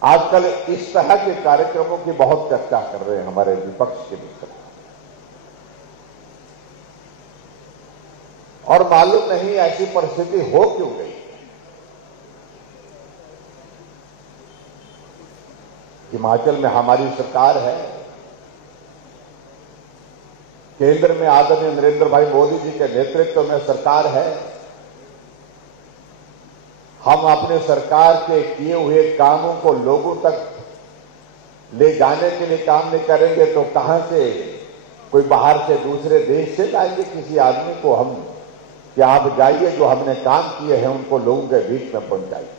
आजकल इस तरह के कार्यक्रमों की बहुत चर्चा कर रहे हैं हमारे विपक्ष के मित्र, और मालूम नहीं ऐसी परिस्थिति हो क्यों गई। हिमाचल में हमारी सरकार है, केंद्र में आदरणीय नरेंद्र भाई मोदी जी के नेतृत्व में सरकार है। हम अपने सरकार के किए हुए कामों को लोगों तक ले जाने के लिए काम नहीं करेंगे तो कहां से कोई बाहर से दूसरे देश से लाएंगे किसी आदमी को हम कि आप जाइए, जो हमने काम किए हैं उनको लोगों के बीच में पहुंचाइए।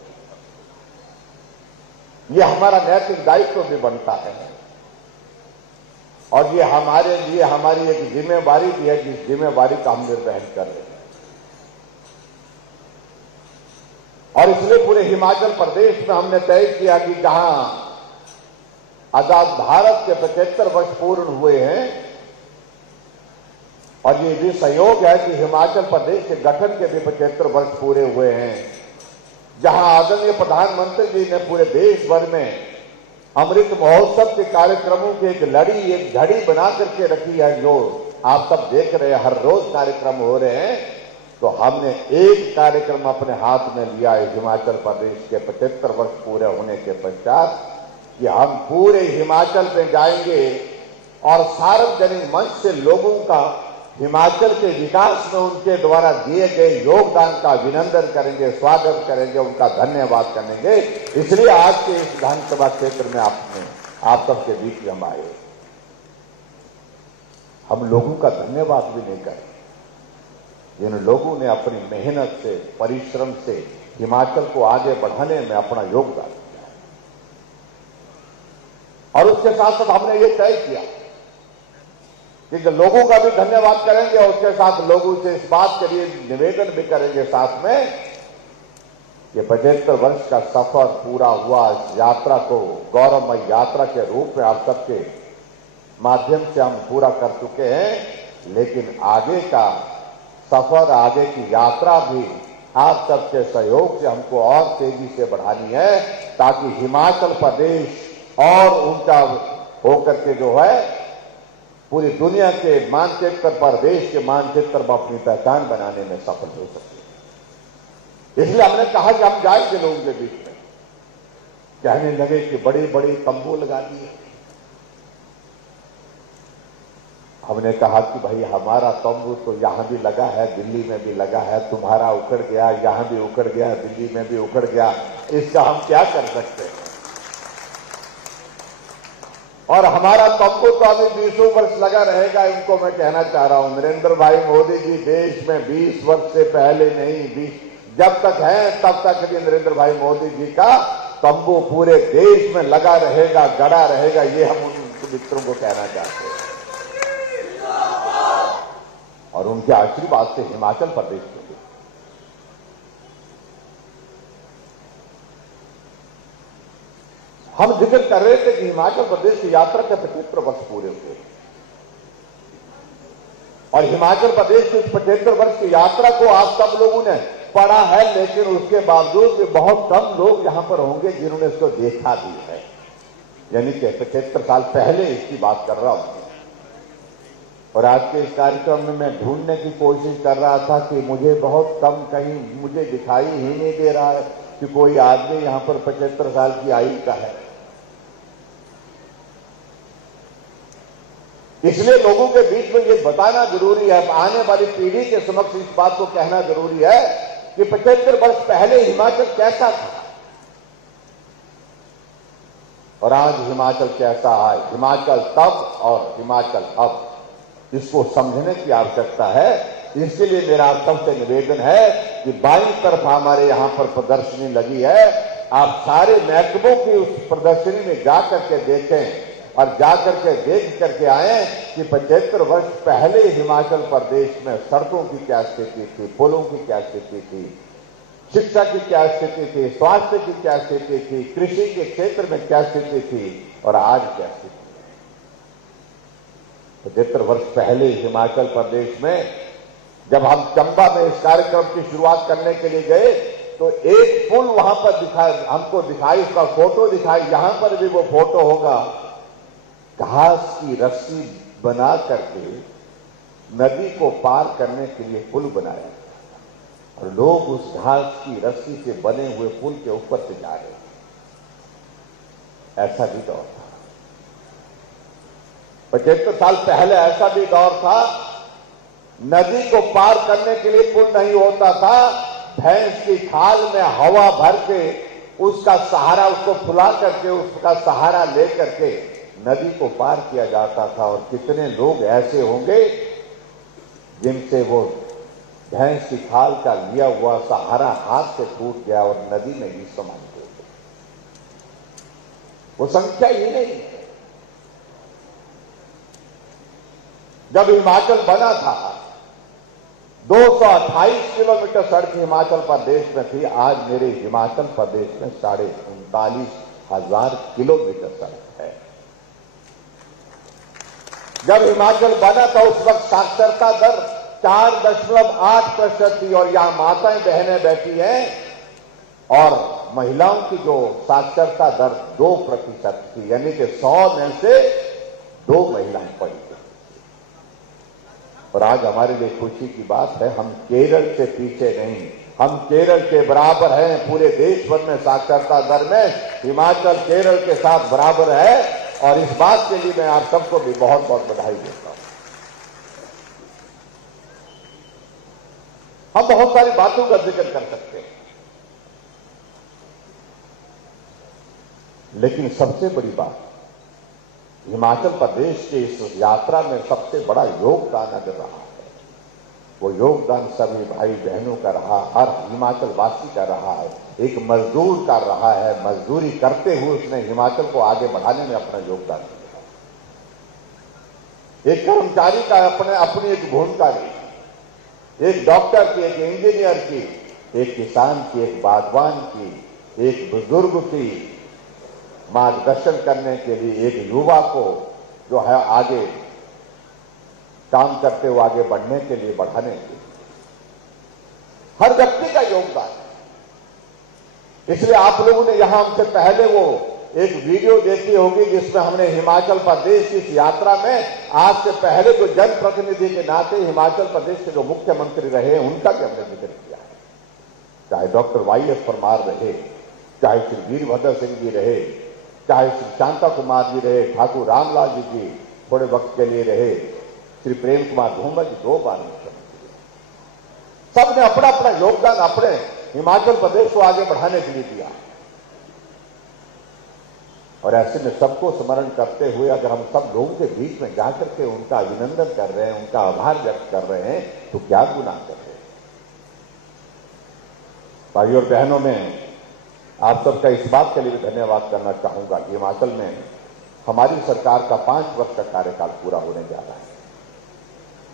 ये हमारा नैतिक दायित्व भी बनता है और ये हमारे लिए हमारी एक जिम्मेवारी भी है, जिस जिम्मेवारी का हम निर्वहन कर रहे हैं। और इसलिए पूरे हिमाचल प्रदेश में हमने तय किया कि जहां आजाद भारत के 75 वर्ष पूर्ण हुए हैं, और ये भी सहयोग है कि हिमाचल प्रदेश के गठन के भी 75 वर्ष पूरे हुए हैं, जहां आदरणीय प्रधानमंत्री जी ने पूरे देश भर में अमृत महोत्सव के कार्यक्रमों की एक लड़ी, एक घड़ी बना करके रखी है, जो आप सब देख रहे हैं, हर रोज कार्यक्रम हो रहे हैं। तो हमने एक कार्यक्रम अपने हाथ में लिया है हिमाचल प्रदेश के 75 वर्ष पूरे होने के पश्चात, कि हम पूरे हिमाचल में जाएंगे और सार्वजनिक मंच से लोगों का हिमाचल के विकास में उनके द्वारा दिए गए योगदान का अभिनंदन करेंगे, स्वागत करेंगे, उनका धन्यवाद करेंगे। इसलिए आज के इस विधानसभा क्षेत्र में आप सबके बीच हम आए। हम लोगों का धन्यवाद भी नहीं करें जिन लोगों ने अपनी मेहनत से, परिश्रम से हिमाचल को आगे बढ़ाने में अपना योगदान दिया। और उसके साथ साथ हमने ये तय किया कि लोगों का भी धन्यवाद करेंगे और उसके साथ लोगों से इस बात के लिए निवेदन भी करेंगे साथ में कि 75 वर्ष का सफर पूरा हुआ, इस यात्रा को गौरवमय यात्रा के रूप में आप सबके माध्यम से हम पूरा कर चुके हैं, लेकिन आगे का सफर, आगे की यात्रा भी आप सबके सहयोग से हमको और तेजी से बढ़ानी है ताकि हिमाचल प्रदेश और ऊंचा होकर के जो है पूरी दुनिया के मानचित्र पर, देश के मानचित्र पर अपनी पहचान बनाने में सफल हो सके। इसलिए हमने कहा कि हम जाएंगे लोगों के बीच में। कहने लगे कि बड़ी बड़ी तंबू लगा दिए। हमने कहा कि भाई हमारा तंबू तो यहां भी लगा है, दिल्ली में भी लगा है, तुम्हारा उखड़ गया, यहां भी उखड़ गया, दिल्ली में भी उखड़ गया, इसका हम क्या कर सकते हैं। और हमारा तंबू तो अभी 20 वर्ष लगा रहेगा। इनको मैं कहना चाह रहा हूं, नरेंद्र भाई मोदी जी देश में 20 वर्ष से पहले नहीं, जब तक है तब तक भी नरेंद्र भाई मोदी जी का तंबू पूरे देश में लगा रहेगा, गड़ा रहेगा। ये हम उन मित्रों को कहना चाहते हैं और उनके आशीर्वाद से हिमाचल प्रदेश को भी। हम जिक्र कर रहे थे कि हिमाचल प्रदेश की यात्रा के 75 वर्ष पूरे हुए और हिमाचल प्रदेश की 75 वर्ष की यात्रा को आप सब लोगों ने पढ़ा है, लेकिन उसके बावजूद भी बहुत कम लोग यहां पर होंगे जिन्होंने इसको देखा भी है। यानी कि 75 साल पहले इसकी बात कर रहा हूं। और आज के इस कार्यक्रम में मैं ढूंढने की कोशिश कर रहा था कि मुझे बहुत कम, कहीं मुझे दिखाई ही नहीं दे रहा है कि कोई आदमी यहां पर 75 साल की आयु का है। इसलिए लोगों के बीच में ये बताना जरूरी है, आने वाली पीढ़ी के समक्ष इस बात को कहना जरूरी है कि 75 वर्ष पहले हिमाचल कैसा था और आज हिमाचल कैसा है। हिमाचल तब और हिमाचल अब, इसको समझने की आवश्यकता है। इसके लिए मेरा आप सबसे निवेदन है कि बाईं तरफ हमारे यहां पर प्रदर्शनी लगी है, आप सारे महकमों की उस प्रदर्शनी में जाकर के देखें और जाकर के देख करके आए कि 75 वर्ष पहले हिमाचल प्रदेश में सड़कों की क्या स्थिति थी, पुलों की क्या स्थिति थी, शिक्षा की क्या स्थिति थी, स्वास्थ्य की क्या स्थिति थी, कृषि के क्षेत्र में क्या स्थिति थी और आज क्या स्थिति। 75 वर्ष पहले हिमाचल प्रदेश में जब हम चंबा में इस कार्यक्रम की शुरुआत करने के लिए गए तो एक पुल वहां पर हमको दिखाई, उसका फोटो दिखाई। यहां पर भी वो फोटो होगा, घास की रस्सी बना करके नदी को पार करने के लिए पुल बनाया और लोग उस घास की रस्सी से बने हुए पुल के ऊपर से जा रहे हैं। ऐसा भी दौर था 75 साल पहले। ऐसा भी दौर था नदी को पार करने के लिए पुल नहीं होता था, भैंस की खाल में हवा भर के उसका सहारा, उसको फुला करके उसका सहारा लेकर के नदी को पार किया जाता था। और कितने लोग ऐसे होंगे जिनसे वो भैंस की खाल का लिया हुआ सहारा हाथ से टूट गया और नदी में ही समाप्त हो गया। वो संख्या ही नहीं है। जब हिमाचल बना था 228 किलोमीटर सड़क हिमाचल प्रदेश में थी, आज मेरे हिमाचल प्रदेश में 39,500 किलोमीटर सड़क है। जब हिमाचल बना था उस वक्त साक्षरता दर 4.8% थी और यहां माताएं बहनें बैठी हैं और महिलाओं की जो साक्षरता दर 2% थी, यानी कि 100 में से 2 महिलाएं पढ़ी थी। और आज हमारे लिए खुशी की बात है, हम केरल से पीछे नहीं, हम केरल के बराबर हैं। पूरे देश भर में साक्षरता दर में हिमाचल केरल के साथ बराबर है और इस बात के लिए मैं आप सबको भी बहुत बहुत बधाई देता हूं। हम बहुत सारी बातों का जिक्र कर सकते हैं, लेकिन सबसे बड़ी बात हिमाचल प्रदेश की इस यात्रा में सबसे बड़ा योगदान अगर रहा है, वो योगदान सभी भाई बहनों का रहा, हर हिमाचल वासी का रहा है। एक मजदूर का रहा है, मजदूरी करते हुए उसने हिमाचल को आगे बढ़ाने में अपना योगदान दिया। एक कर्मचारी का अपनी एक भूमिका रही, एक डॉक्टर की, एक इंजीनियर की, एक किसान की, एक बागवान की, एक बुजुर्ग की मार्गदर्शन करने के लिए, एक युवा को जो है आगे काम करते हुए आगे बढ़ने के लिए, बढ़ाने के लिए हर व्यक्ति का योगदान है। इसलिए आप लोगों ने यहां हमसे पहले वो एक वीडियो देखी होगी जिसमें हमने हिमाचल प्रदेश की इस यात्रा में आज से पहले जो जनप्रतिनिधि के नाते हिमाचल प्रदेश के जो मुख्यमंत्री रहे उनका भी हमने जिक्र किया है। चाहे डॉक्टर YS परमार रहे, चाहे श्री वीरभद्र सिंह जी रहे, चाहे श्री शांता कुमार जी रहे, ठाकुर रामलाल जी थोड़े वक्त के लिए रहे, श्री प्रेम कुमार धूमल जी 2 बार मुख्यमंत्री, सबने अपना अपना योगदान अपने हिमाचल प्रदेश को आगे बढ़ाने के लिए दिया। और ऐसे में सबको स्मरण करते हुए अगर हम सब लोगों के बीच में जाकर के उनका अभिनंदन कर रहे हैं, उनका आभार व्यक्त कर रहे हैं, तो क्या गुनाह कर रहे हैं। भाई और बहनों, में आप सबका इस बात के लिए भी धन्यवाद करना चाहूंगा कि हिमाचल में हमारी सरकार का 5 वर्ष का कार्यकाल पूरा होने जा रहा है।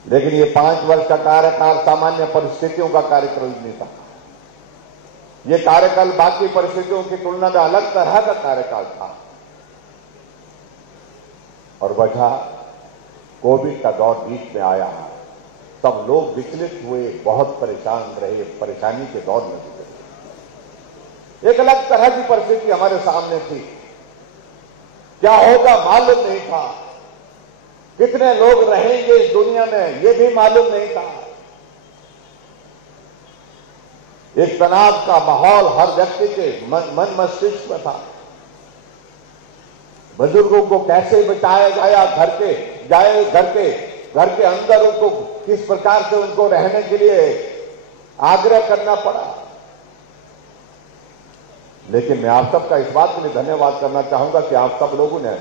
लेकिन ये 5 वर्ष का कार्यकाल सामान्य परिस्थितियों का कार्यकाल नहीं था। ये कार्यकाल बाकी परिस्थितियों की तुलना में अलग तरह का कार्यकाल था। और वजह कोविड का दौर बीच में आया, सब लोग विचलित हुए, बहुत परेशान रहे, परेशानी के दौर में गुजरे। एक अलग तरह की परिस्थिति हमारे सामने थी, क्या होगा मालूम नहीं था, कितने लोग रहेंगे इस दुनिया में ये भी मालूम नहीं था। एक तनाव का माहौल हर व्यक्ति के मन मस्तिष्क में था। बुजुर्गों को कैसे बचाया जाए, घर के अंदर उनको किस प्रकार से उनको रहने के लिए आग्रह करना पड़ा। लेकिन मैं आप सबका इस बात के लिए धन्यवाद करना चाहूंगा कि आप सब लोगों ने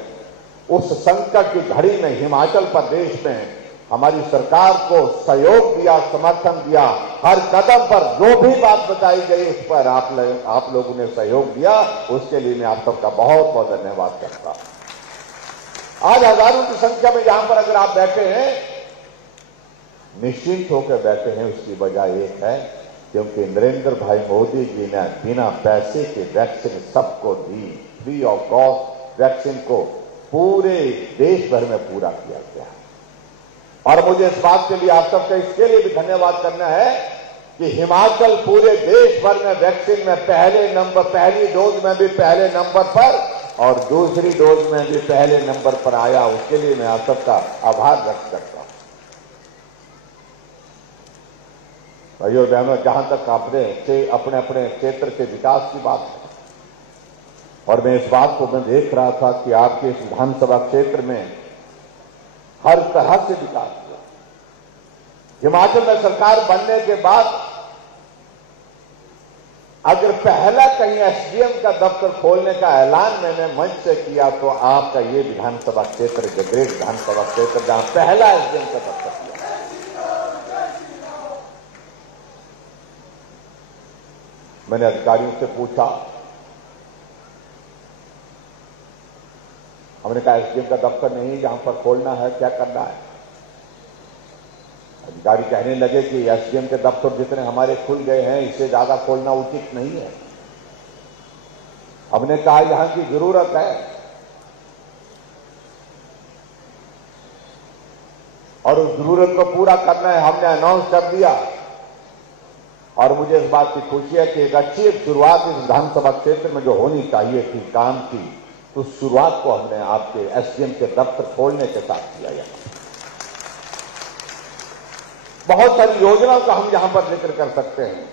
उस संकट की घड़ी में हिमाचल प्रदेश में हमारी सरकार को सहयोग दिया, समर्थन दिया। हर कदम पर जो भी बात बताई गई उस पर आप लोगों ने सहयोग दिया, उसके लिए मैं आप सबका बहुत बहुत धन्यवाद करता हूं। आज हजारों की संख्या में यहां पर अगर आप बैठे हैं, निश्चिंत होकर बैठे हैं, उसकी वजह एक है क्योंकि नरेंद्र भाई मोदी जी ने बिना पैसे के वैक्सीन सबको दी। फ्री ऑफ कॉस्ट वैक्सीन को पूरे देश भर में पूरा किया गया। और मुझे इस बात के लिए आप सबका इसके लिए भी धन्यवाद करना है कि हिमाचल पूरे देश भर में वैक्सीन में पहली डोज में भी पहले नंबर पर और दूसरी डोज में भी पहले नंबर पर आया। उसके लिए मैं आप सबका आभार व्यक्त करता हूं। भाइयों बहनों, जहां तक अपने अपने क्षेत्र के विकास की बात है, और मैं इस बात को मैं देख रहा था कि आपके इस विधानसभा क्षेत्र में हर तरह से विकास हुआ। हिमाचल में सरकार बनने के बाद अगर पहला कहीं SDM का दफ्तर खोलने का ऐलान मैंने मंच से किया तो आपका ये विधानसभा क्षेत्र, गगरेट विधानसभा क्षेत्र, जहां पहला SDM का दफ्तर किया। मैंने अधिकारियों से पूछा, हमने कहा SDM का दफ्तर नहीं जहां पर खोलना है, क्या करना है। अधिकारी कहने लगे कि SDM के दफ्तर जितने हमारे खुल गए हैं इससे ज्यादा खोलना उचित नहीं है। हमने कहा यहां की जरूरत है और उस जरूरत को पूरा करना है, हमने अनाउंस कर दिया। और मुझे इस बात की खुशी है कि एक अच्छी शुरुआत इस विधानसभा क्षेत्र में जो होनी चाहिए थी काम की, तो शुरुआत को हमने आपके SDM के दफ्तर खोलने के साथ किया। बहुत सारी योजनाओं का हम यहां पर जिक्र कर सकते हैं।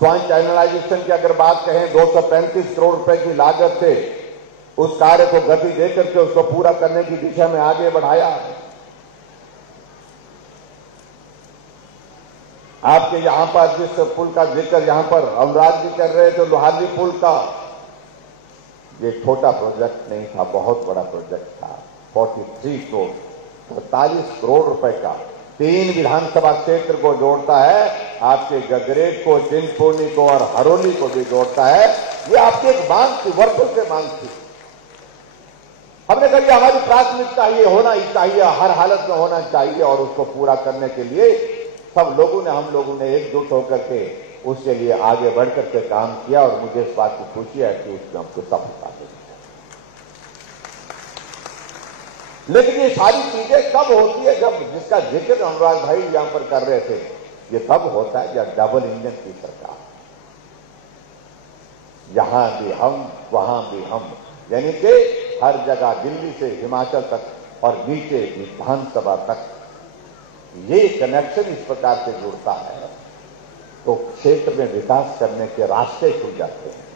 स्वाइन चैनलाइजेशन की अगर बात कहें, 235 करोड़ रुपए की लागत से उस कार्य को गति देकर के उसको पूरा करने की दिशा में आगे बढ़ाया। आपके यहां पर जिस पुल का जिक्र यहां पर अनुराग जी कर रहे थे, लोहारली पुल का ये छोटा प्रोजेक्ट नहीं था, बहुत बड़ा प्रोजेक्ट था। 43 करोड़ 45 करोड़ रुपए का 3 विधानसभा क्षेत्र को जोड़ता है, आपके गगरेट को, चिंतपूर्णी को और हरोली को भी जोड़ता है। ये आपकी एक मांग थी, वर्षों से मांग थी। हमने कहा हमारी प्राथमिकता ये होना ही चाहिए, हर हालत में होना चाहिए, और उसको पूरा करने के लिए सब लोगों ने, हम लोगों ने एकजुट होकर के उसके लिए आगे बढ़कर के काम किया, और मुझे इस बात की खुशी है कि उसमें हमको सफलता मिली। लेकिन ये सारी चीजें कब होती है, जब जिसका जिक्र अनुराग भाई यहां पर कर रहे थे, ये तब होता है जब डबल इंजन की सरकार, यहां भी हम वहां भी हम, यानी कि हर जगह दिल्ली से हिमाचल तक और नीचे विधानसभा तक ये कनेक्शन इस प्रकार से जुड़ता है तो क्षेत्र में विकास करने के रास्ते खुल जाते हैं।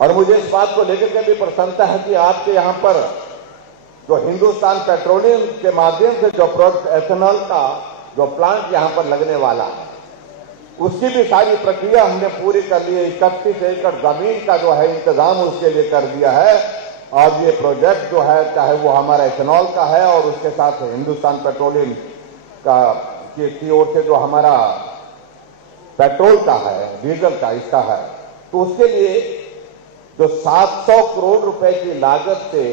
और मुझे इस बात को लेकर के भी प्रसन्नता है कि आपके यहां पर जो हिंदुस्तान पेट्रोलियम के माध्यम से जो प्रोडक्ट एथेनॉल का जो प्लांट यहां पर लगने वाला है, उसकी भी सारी प्रक्रिया हमने पूरी कर ली है। 31 एकड़ जमीन का जो है इंतजाम उसके लिए कर दिया है, और ये प्रोजेक्ट जो है चाहे वो हमारा एथेनॉल का है और उसके साथ हिंदुस्तान पेट्रोलियम का की ओर से जो हमारा पेट्रोल का है, डीजल का इसका है, तो उसके लिए जो 700 करोड़ रुपए की लागत से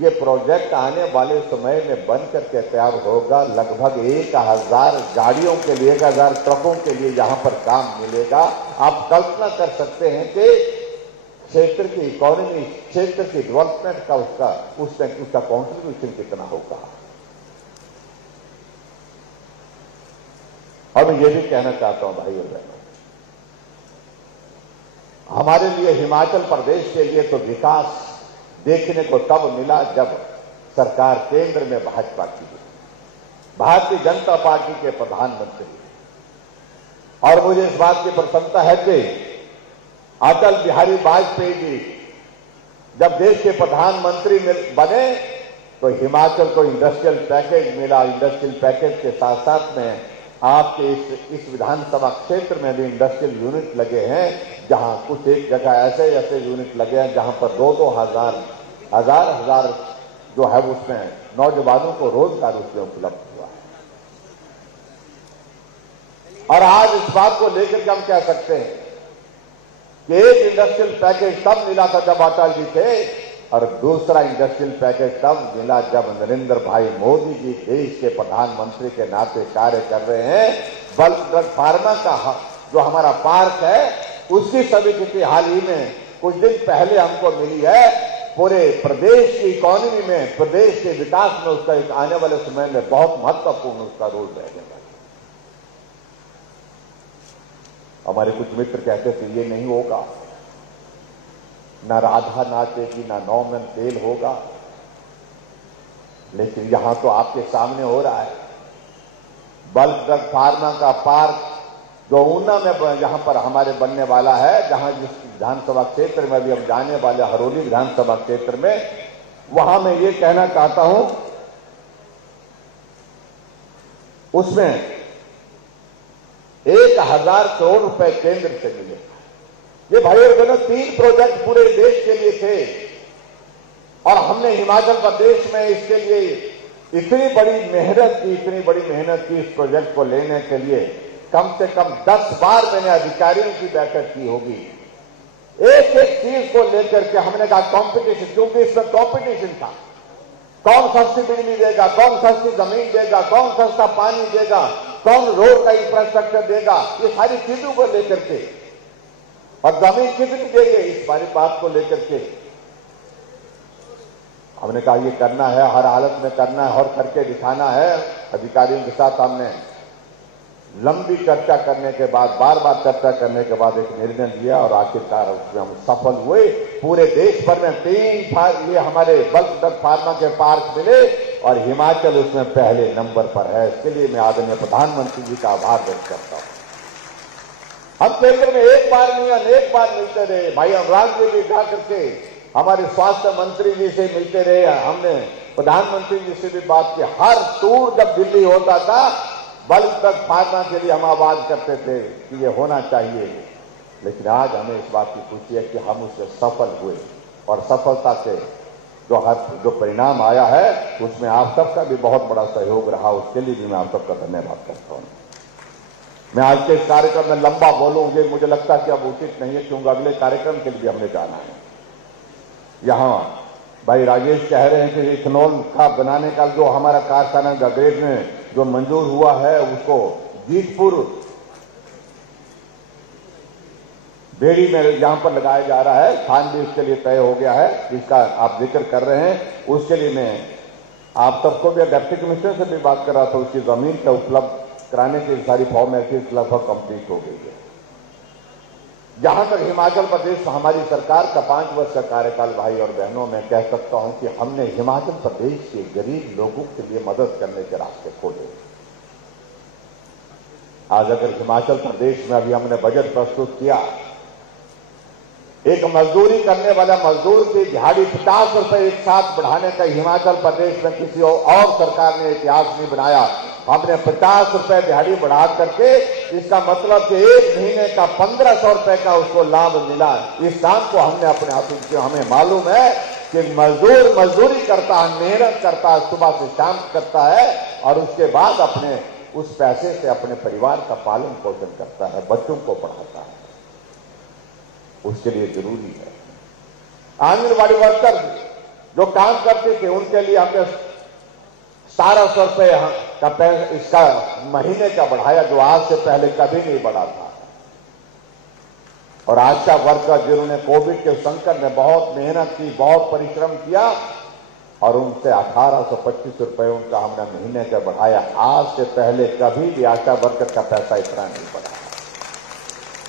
ये प्रोजेक्ट आने वाले समय में बन करके तैयार होगा। लगभग 1000 गाड़ियों के लिए, 1000 ट्रकों के लिए यहां पर काम मिलेगा। आप कल्पना कर सकते हैं कि क्षेत्र की इकोनॉमी, क्षेत्र की डेवलपमेंट का उसका कॉन्ट्रीब्यूशन कितना होगा। और मैं ये भी कहना चाहता हूं भाई और बहनों, हमारे लिए हिमाचल प्रदेश के लिए तो विकास देखने को तब मिला जब सरकार केंद्र में भाजपा की, भारतीय जनता पार्टी के प्रधानमंत्री, और मुझे इस बात की प्रसन्नता है कि अटल बिहारी वाजपेयी जी जब देश के प्रधानमंत्री बने तो हिमाचल को इंडस्ट्रियल पैकेज मिला। इंडस्ट्रियल पैकेज के साथ साथ में आपके इस विधानसभा क्षेत्र में भी इंडस्ट्रियल यूनिट लगे हैं, जहां कुछ एक जगह ऐसे यूनिट लगे हैं जहां पर 2-2 हजार जो है उसमें नौजवानों को रोजगार उसमें उपलब्ध हुआ है। और आज इस बात को लेकर के हम कह सकते हैं कि एक इंडस्ट्रियल पैकेज तब मिला था जब अटल जी थे, और दूसरा इंडस्ट्रियल पैकेज तब मिला जब नरेंद्र भाई मोदी जी देश के प्रधानमंत्री के नाते कार्य कर रहे हैं। बल्क ड्रग फार्मा का जो हमारा पार्क है उसकी स्वीकृति हाल ही में कुछ दिन पहले हमको मिली है। पूरे प्रदेश की इकोनॉमी में, प्रदेश के विकास में उसका एक आने वाले समय में बहुत महत्वपूर्ण उसका रोल रहेगा। हमारे कुछ मित्र कहते थे ये नहीं होगा, ना राधा नाचेगी, ना 9 मन तेल होगा, लेकिन यहां तो आपके सामने हो रहा है। बल्क ड्रग फार्मा का पार्क जो ऊना में जहां पर हमारे बनने वाला है, जहां जिस विधानसभा क्षेत्र में भी हम जाने वाले, हरोली विधानसभा क्षेत्र में, वहां मैं ये कहना चाहता हूं उसमें 1000 करोड़ रुपए केंद्र से मिले। ये भाई और बहनों 3 प्रोजेक्ट पूरे देश के लिए थे, और हमने हिमाचल प्रदेश में इसके लिए इतनी बड़ी मेहनत की इस प्रोजेक्ट को लेने के लिए। कम से कम 10 बार मैंने अधिकारियों की बैठक की होगी, एक चीज को लेकर के हमने कहा कंपटीशन, क्योंकि इसमें कंपटीशन था। कौन सस्ती बिजली देगा, कौन सस्ती जमीन देगा, कौन सस्ता पानी देगा, कौन रोड का इंफ्रास्ट्रक्चर देगा, ये सारी चीजों को लेकर के, और जमीन कितनी देंगे, इस सारी बात को लेकर के हमने कहा ये करना है, हर हालत में करना है और करके दिखाना है। अधिकारियों के साथ हमने लंबी चर्चा करने के बाद, बार चर्चा करने के बाद एक निर्णय लिया, और आखिरकार उसमें हम सफल हुए। पूरे देश भर में 3 ये हमारे बल्क ड्रग फार्मा के पार्क मिले, और हिमाचल उसमें पहले नंबर पर है। इसके लिए मैं आदरणीय प्रधानमंत्री जी का आभार व्यक्त करता हूं। हम केंद्र में एक बार नहीं अनेक बार मिलते रहे। भाई अनुराग जी भी जाकर के हमारे स्वास्थ्य मंत्री जी से मिलते रहे, हमने प्रधानमंत्री जी से भी बात की। हर टूर जब दिल्ली होता था, बल्क ड्रग फार्मा के लिए हम आवाज करते थे कि ये होना चाहिए। लेकिन आज हमें इस बात की खुशी है कि हम उससे सफल हुए और सफलता के जो परिणाम आया है उसमें आप सबका भी बहुत बड़ा सहयोग रहा, उसके लिए भी मैं आप सबका धन्यवाद करता हूं। मैं आज के इस कार्यक्रम में लंबा बोलूंगी, मुझे लगता है कि अब उचित नहीं है, क्योंकि अगले कार्यक्रम के लिए हमें जाना है। यहां भाई राजेश कह रहे हैं कि इथेनॉल का बनाने का जो हमारा कारखाना गगरेज में जो मंजूर हुआ है उसको जीतपुर बेड़ी में जहां पर लगाया जा रहा है, स्थान भी उसके लिए तय हो गया है, जिसका आप जिक्र कर रहे हैं। उसके लिए मैं आप सबको भी डिप्टी कमिश्नर से भी बात कर रहा था, उसकी जमीन से उपलब्ध कराने की सारी फॉर्मेलिटीज लगभग कंप्लीट हो गई है। जहां तक हिमाचल प्रदेश हमारी सरकार का 5 वर्ष का कार्यकाल, भाई और बहनों, मैं कह सकता हूं कि हमने हिमाचल प्रदेश के गरीब लोगों के लिए मदद करने के रास्ते खोले। आज अगर हिमाचल प्रदेश में अभी हमने बजट प्रस्तुत किया, एक मजदूरी करने वाला मजदूर की दिहाड़ी 50 रुपए एक साथ बढ़ाने का हिमाचल प्रदेश में किसी और सरकार ने इतिहास नहीं बनाया। हमने 50 रुपए दिहाड़ी बढ़ा करके, इसका मतलब कि एक महीने का 1500 रुपए का उसको लाभ मिला। इस काम को हमने अपने हाथों किया। हमें मालूम है कि मजदूर मजदूरी करता है, मेहनत करता है, सुबह से शाम करता है और उसके बाद अपने उस पैसे से अपने परिवार का पालन पोषण करता है, बच्चों को पढ़ाता है। उसके लिए जरूरी है। आंगनबाड़ी वर्कर जो काम करते थे उनके लिए हमने 1700 रुपए का इसका महीने का बढ़ाया, जो आज से पहले कभी नहीं बढ़ा था। और आशा वर्कर जिन्होंने कोविड के संकट में बहुत मेहनत की, बहुत परिश्रम किया और उनसे 1825 रुपए उनका हमने महीने का बढ़ाया। आज से पहले कभी भी आशा वर्कर का पैसा इतना नहीं बढ़ा।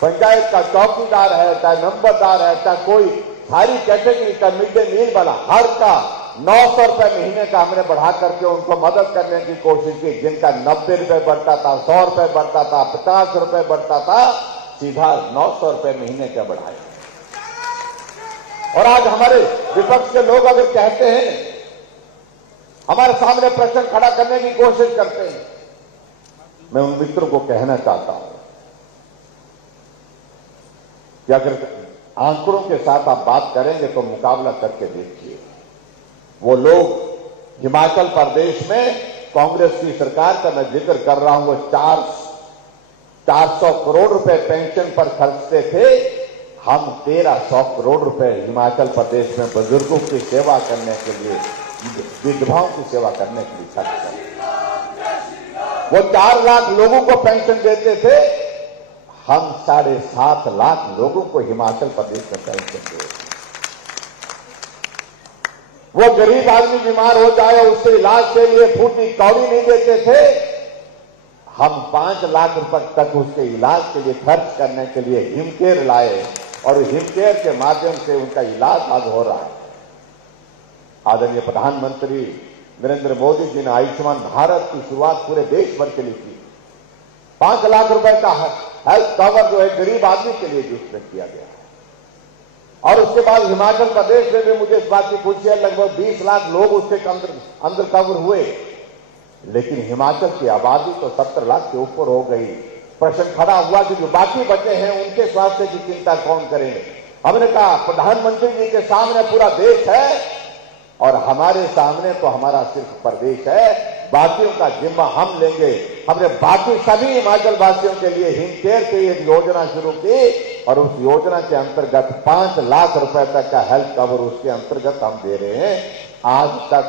पंचायत का चौकीदार है, चाहे नंबरदार है, चाहे कोई सारी कैटेगरी का मिड डे मील वाला, हर का 900 रुपए महीने का हमने बढ़ा करके उनको मदद करने की कोशिश की। जिनका 90 रुपए बढ़ता था, 100 रुपए बढ़ता था, 50 रुपए बढ़ता था, सीधा 900 रुपए महीने का बढ़ाया। और आज हमारे विपक्ष के लोग अगर कहते हैं, हमारे सामने प्रश्न खड़ा करने की कोशिश करते हैं, मैं उन मित्रों को कहना चाहता हूं कि अगर आंकड़ों के साथ आप बात करेंगे तो मुकाबला करके देखिए। वो लोग हिमाचल प्रदेश में कांग्रेस की सरकार का मैं जिक्र कर रहा हूं, वो 400 करोड़ रुपए पेंशन पर खर्चते थे। हम 1300 करोड़ रुपए हिमाचल प्रदेश में बुजुर्गों की सेवा करने के लिए, विधवाओं की सेवा करने के लिए खर्च करते। वो 4 लाख लोगों को पेंशन देते थे, हम 7.5 लाख लोगों को हिमाचल प्रदेश में पेंशन दे। वो गरीब आदमी बीमार हो जाए, उससे इलाज के लिए फूटी कौड़ी नहीं देते थे, हम 5 लाख रुपए तक उसके इलाज के लिए खर्च करने के लिए हिमकेयर लाए और हिमकेयर के माध्यम से उनका इलाज आज हो रहा है। आदरणीय प्रधानमंत्री नरेंद्र मोदी जी ने आयुष्मान भारत की शुरुआत पूरे देश भर के लिए की। 5 लाख रुपए का हेल्थ कवर जो है गरीब आदमी के लिए जिसमें किया गया है। और उसके बाद हिमाचल प्रदेश में भी मुझे इस बात की खुशी है, लगभग 20 लाख लोग उसके अंदर कवर हुए। लेकिन हिमाचल की आबादी तो 70 लाख के ऊपर हो गई। प्रश्न खड़ा हुआ कि जो बाकी बचे हैं उनके स्वास्थ्य की चिंता कौन करेंगे। हमने कहा प्रधानमंत्री जी के सामने पूरा देश है और हमारे सामने तो हमारा सिर्फ प्रदेश है, बाकियों का जिम्मा हम लेंगे। हमने बाकी सभी हिमाचल वासियों के लिए हिमकेयर की एक योजना शुरू की और उस योजना के अंतर्गत 5 लाख रुपए तक का हेल्थ कवर उसके अंतर्गत हम दे रहे हैं। आज तक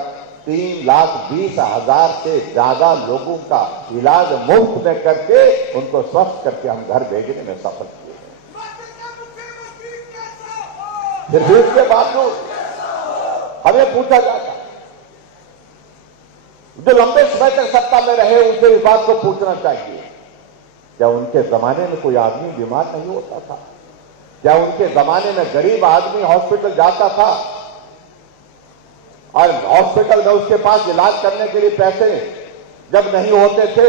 3,20,000 से ज्यादा लोगों का इलाज मुफ्त में करके उनको स्वस्थ करके हम घर भेजने में सफल किए हैं। फिर भी उसके बावजूद हमें पूछा जाता, जो लंबे समय तक सत्ता में रहे उनसे इस बात को पूछना चाहिए, क्या उनके जमाने में कोई आदमी बीमार नहीं होता था? क्या उनके जमाने में गरीब आदमी हॉस्पिटल जाता था और हॉस्पिटल में उसके पास इलाज करने के लिए पैसे जब नहीं होते थे?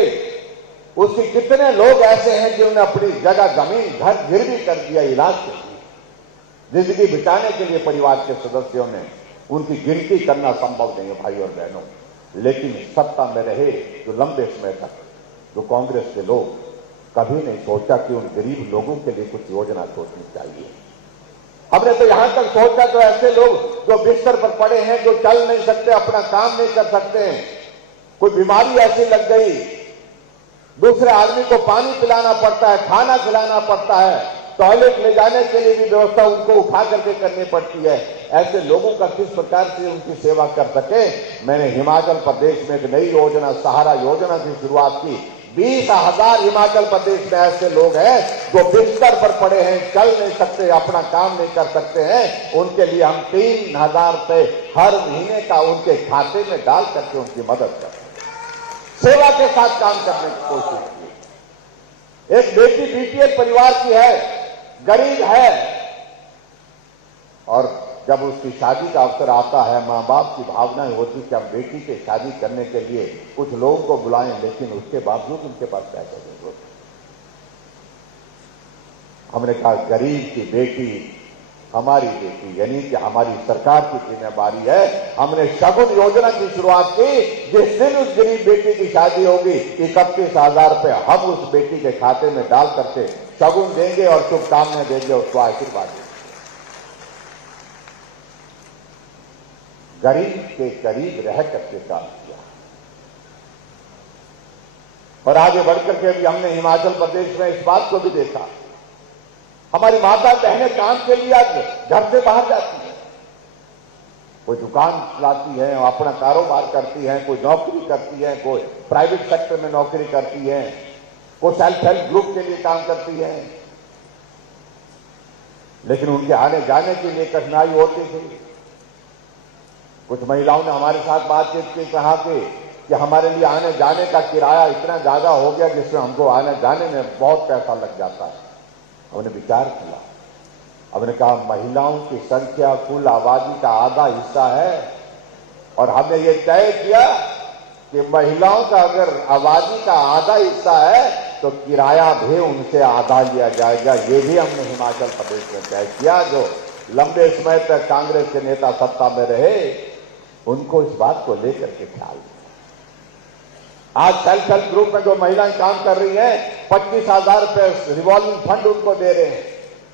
उसके कितने लोग ऐसे हैं जिन्होंने अपनी जगह जमीन घर गिरवी कर दिया इलाज के लिए, जिंदगी बचाने के लिए परिवार के सदस्यों ने। उनकी गिनती करना संभव नहीं है भाई और बहनों। लेकिन सत्ता में रहे जो लंबे समय तक जो कांग्रेस के लोग, कभी नहीं सोचा कि उन गरीब लोगों के लिए कुछ योजना सोचनी चाहिए। हमने तो यहां तक सोचा तो ऐसे लोग जो बिस्तर पर पड़े हैं, जो चल नहीं सकते, अपना काम नहीं कर सकते हैं, कोई बीमारी ऐसी लग गई, दूसरे आदमी को पानी पिलाना पड़ता है, खाना खिलाना पड़ता है, टॉयलेट ले जाने के लिए भी व्यवस्था उनको उठा करके करनी पड़ती है, ऐसे लोगों का किस प्रकार से उनकी सेवा कर सके। मैंने हिमाचल प्रदेश में एक नई योजना सहारा योजना की शुरुआत की। 20,000 हिमाचल प्रदेश में ऐसे लोग हैं जो बिस्तर पर पड़े हैं, चल नहीं सकते, अपना काम नहीं कर सकते हैं, उनके लिए हम 3,000 रुपए हर महीने का उनके खाते में डाल करके उनकी मदद करते हैं, सेवा के साथ काम करने की कोशिश की। एक बेटी बीपीएल परिवार की है, गरीब है, और जब उसकी शादी का अवसर आता है, मां बाप की भावनाएं होती कि हम बेटी की शादी करने के लिए कुछ लोगों को बुलाएं, लेकिन उसके बावजूद उनके पास पैसा नहीं होता। हमने कहा गरीब की बेटी हमारी बेटी, यानी कि हमारी सरकार की जिम्मेदारी है। हमने शगुन योजना की शुरुआत की। जिस दिन उस गरीब बेटी की शादी होगी, 31,000 रुपए हम उस बेटी के खाते में डाल करके शगुन देंगे और शुभकामनाएं देंगे, उसको आशीर्वाद देंगे। गरीब के करीब रह करके काम किया, और आगे बढ़कर के भी हमने हिमाचल प्रदेश में इस बात को भी देखा, हमारी माता बहनें काम के लिए आज घर से बाहर जाती हैं, कोई दुकान चलाती है, अपना कारोबार करती है, कोई नौकरी करती है, कोई प्राइवेट सेक्टर में नौकरी करती है, कोई सेल्फ हेल्प ग्रुप के लिए काम करती है, लेकिन उनके आने जाने के लिए कठिनाई होती थी। कुछ महिलाओं ने हमारे साथ बातचीत की, कहा कि हमारे लिए आने जाने का किराया इतना ज्यादा हो गया जिसमें हमको आने जाने में बहुत पैसा लग जाता है। हमने विचार किया, हमने कहा महिलाओं की संख्या कुल आबादी का आधा हिस्सा है, और हमने ये तय किया कि महिलाओं का अगर आबादी का आधा हिस्सा है तो किराया भी उनसे आधा लिया जाएगा। ये भी हमने हिमाचल प्रदेश में तय किया। जो लंबे समय तक कांग्रेस के नेता सत्ता में रहे, उनको इस बात को लेकर के ख्याल दिया। आज सेल्फ हेल्प ग्रुप में जो महिलाएं काम कर रही हैं, 25,000 रुपए रिवॉल्विंग फंड उनको दे रहे हैं।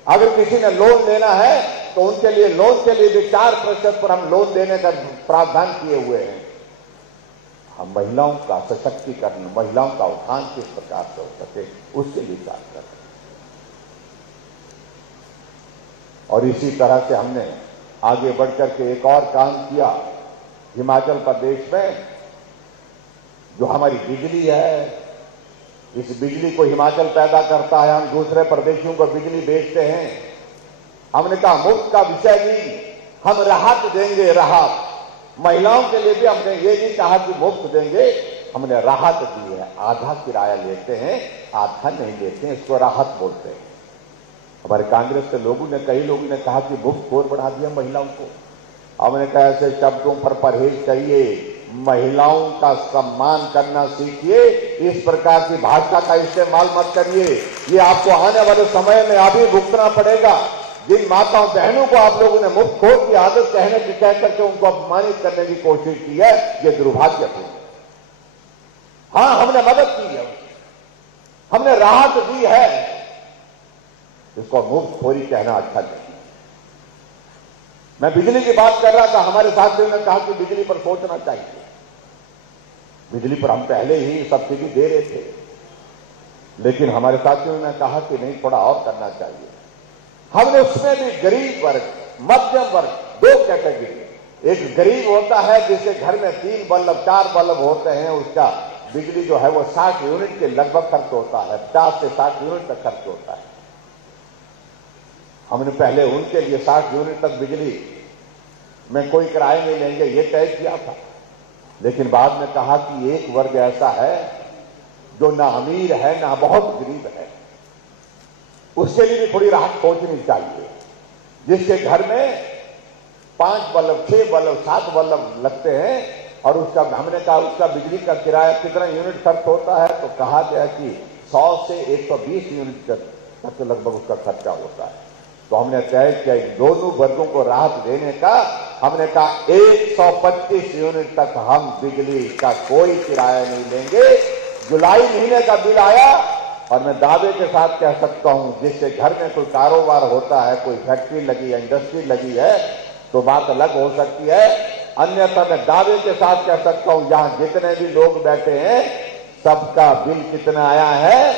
अगर किसी ने लोन लेना है तो उनके लिए लोन के लिए भी 4% पर हम लोन देने का प्रावधान किए हुए हैं। हम महिलाओं का सशक्तिकरण, महिलाओं का उत्थान किस प्रकार से हो सके, उसके लिए कार्य कर रहे हैं। और इसी तरह से हमने आगे बढ़कर के एक और काम किया। हिमाचल प्रदेश में जो हमारी बिजली है, इस बिजली को हिमाचल पैदा करता है, हम दूसरे प्रदेशों को बिजली बेचते हैं। हमने कहा मुफ्त का विषय नहीं, हम राहत देंगे, राहत। महिलाओं के लिए भी हमने ये नहीं कहा कि मुफ्त देंगे, हमने राहत दी है। आधा किराया लेते हैं, आधा नहीं लेते हैं, इसको राहत बोलते हैं। हमारे कांग्रेस के लोगों ने, कई लोगों ने कहा कि मुफ्त खोर बढ़ा दिया महिलाओं को। हमने कहा ऐसे शब्दों पर परहेज करिए, महिलाओं का सम्मान करना सीखिए, इस प्रकार की भाषा का इस्तेमाल मत करिए। ये आपको आने वाले समय में अभी भुगतना पड़ेगा। जिन माताओं बहनों को आप लोगों ने मुफ्त खोर की आदत कह करके उनको अपमानित करने की कोशिश की है, ये दुर्भाग्यपूर्ण है। हाँ, हमने मदद की है, हमने राहत दी है, इसको मुफ्त खोरी कहना अच्छा नहीं। मैं बिजली की बात कर रहा था, हमारे साथियों ने कहा कि बिजली पर सोचना चाहिए। बिजली पर हम पहले ही सब्सिडी दे रहे थे, लेकिन हमारे साथियों ने कहा कि नहीं, थोड़ा और करना चाहिए। हमने उसमें भी गरीब वर्ग, मध्यम वर्ग, दो कैटेगरी। एक गरीब होता है जिसके घर में 3 बल्ब 4 बल्ब होते हैं, उसका बिजली जो है वो 60 यूनिट के लगभग खर्च होता है, 50 से 60 यूनिट तक खर्च होता है। हमने पहले उनके लिए 60 यूनिट तक बिजली में कोई किराया नहीं लेंगे, ये तय किया था। लेकिन बाद में कहा कि एक वर्ग ऐसा है जो ना अमीर है ना बहुत गरीब है, उसके लिए भी थोड़ी राहत खोजनी चाहिए। जिसके घर में 5 बल्ब 6 बल्ब 7 बल्ब लगते हैं, और उसका हमने कहा उसका बिजली का किराया कितना यूनिट खर्च होता है, तो कहा गया कि 100 से 120 यूनिट तक लगभग उसका खर्चा होता है। तो हमने तय किया इन दोनों वर्गों को राहत देने का। हमने कहा 125 यूनिट तक हम बिजली का कोई किराया नहीं लेंगे। जुलाई महीने का बिल आया, और मैं दावे के साथ कह सकता हूं, जिसके घर में कोई कारोबार होता है, कोई फैक्ट्री लगी है, इंडस्ट्री लगी है, तो बात अलग हो सकती है। अन्यथा मैं दावे के साथ कह सकता हूं, यहां जितने भी लोग बैठे हैं सबका बिल कितना आया है,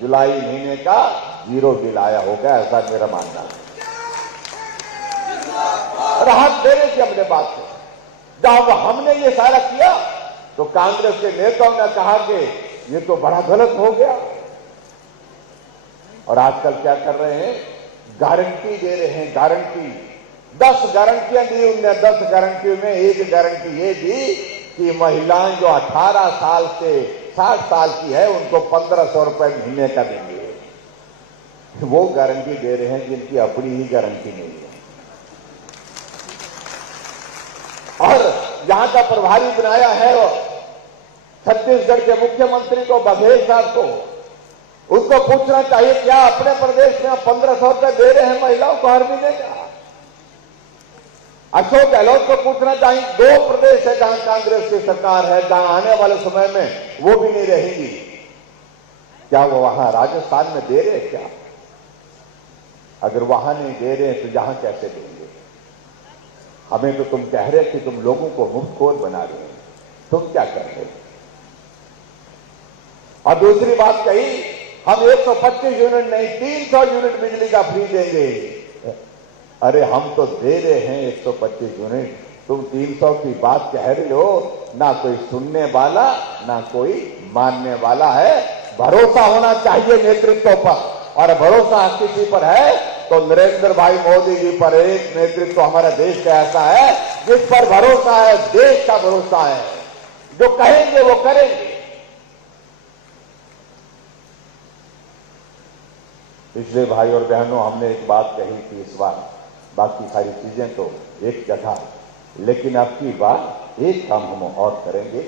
जुलाई महीने का 0 बिल आया होगा, ऐसा मेरा मानना है। राहत देने की हमने बात की। जब हमने ये सारा किया तो कांग्रेस के नेताओं ने कहा कि ये तो बड़ा गलत हो गया। और आजकल क्या कर रहे हैं, गारंटी दे रहे हैं, गारंटी 10 गारंटियां दी उनने। 10 गारंटियों में एक गारंटी ये दी कि महिलाएं जो 18 साल से 60 साल की है उनको 1500 रुपए महीने का देंगे। वो गारंटी दे रहे हैं जिनकी अपनी ही गारंटी नहीं है। और यहां का प्रभारी बनाया है छत्तीसगढ़ के मुख्यमंत्री को, बघेल साहब को। उसको पूछना चाहिए क्या अपने प्रदेश में 1500 रुपए दे रहे हैं महिलाओं को हर महीने का? अशोक गहलोत को पूछना चाहिए, 2 प्रदेश है जहां कांग्रेस की सरकार है, जहां आने वाले समय में वो भी नहीं रहेगी, क्या वो वहां राजस्थान में दे रहे हैं क्या? अगर वहां नहीं दे रहे हैं तो यहां कैसे देंगे? हमें तो तुम कह रहे कि तुम लोगों को मुफ्तखोर बना रहे हैं, तुम क्या कर रहे हो? और दूसरी बात कही, हम 125 यूनिट नहीं 300 यूनिट बिजली का फ्री देंगे। अरे हम तो दे रहे हैं 125 यूनिट, तुम 300 की बात कह रहे हो। ना कोई सुनने वाला ना कोई मानने वाला है। भरोसा होना चाहिए नेतृत्व पर, और भरोसा किसी पर है तो नरेंद्र भाई मोदी जी पर। एक नेतृत्व हमारा देश का ऐसा है जिस पर भरोसा है, देश का भरोसा है, जो कहेंगे वो करेंगे। इसलिए भाई और बहनों, हमने एक बात कही थी इस बार, बाकी सारी चीजें तो एक जगह, लेकिन अब की बार एक काम हम और करेंगे,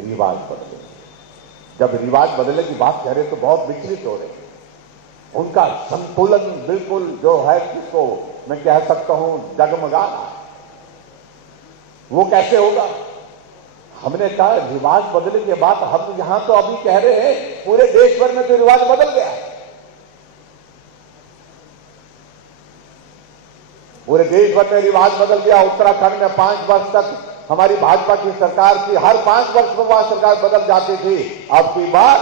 रिवाज बदलेंगे। जब रिवाज बदलने की बात कह रहे तो बहुत विचलित हो रहे हैं। उनका संतुलन बिल्कुल जो है, जिसको मैं कह सकता हूं डगमगाना, वो कैसे होगा? हमने कहा रिवाज बदलने के बाद हम यहां तो अभी कह रहे हैं पूरे देश भर में तो रिवाज बदल गया है। पूरे देश भर में रिवाज बदल गया। उत्तराखंड में 5 वर्ष तक हमारी भाजपा की सरकार थी, हर 5 वर्ष में वहां सरकार बदल जाती थी। अब की बार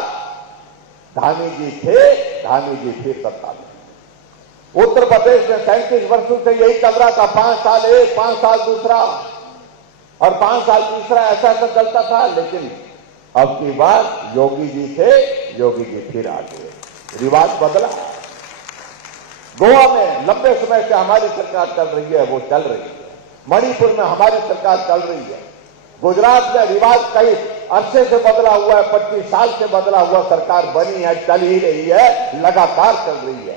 धामी जी थे, धामी जी फिर सत्ता में। उत्तर प्रदेश में 37 वर्षों से यही चल रहा था, 5 साल एक, 5 साल दूसरा और 5 साल तीसरा, ऐसा ऐसा चलता था। लेकिन अब की बार योगी जी थे, योगी जी फिर आ गए, रिवाज बदला। गोवा में लंबे समय से हमारी सरकार चल रही है, वो चल रही है। मणिपुर में हमारी सरकार चल रही है। गुजरात में रिवाज कई अरसे से बदला हुआ है, 25 साल से बदला हुआ सरकार बनी है, चल ही रही है, लगातार चल रही है।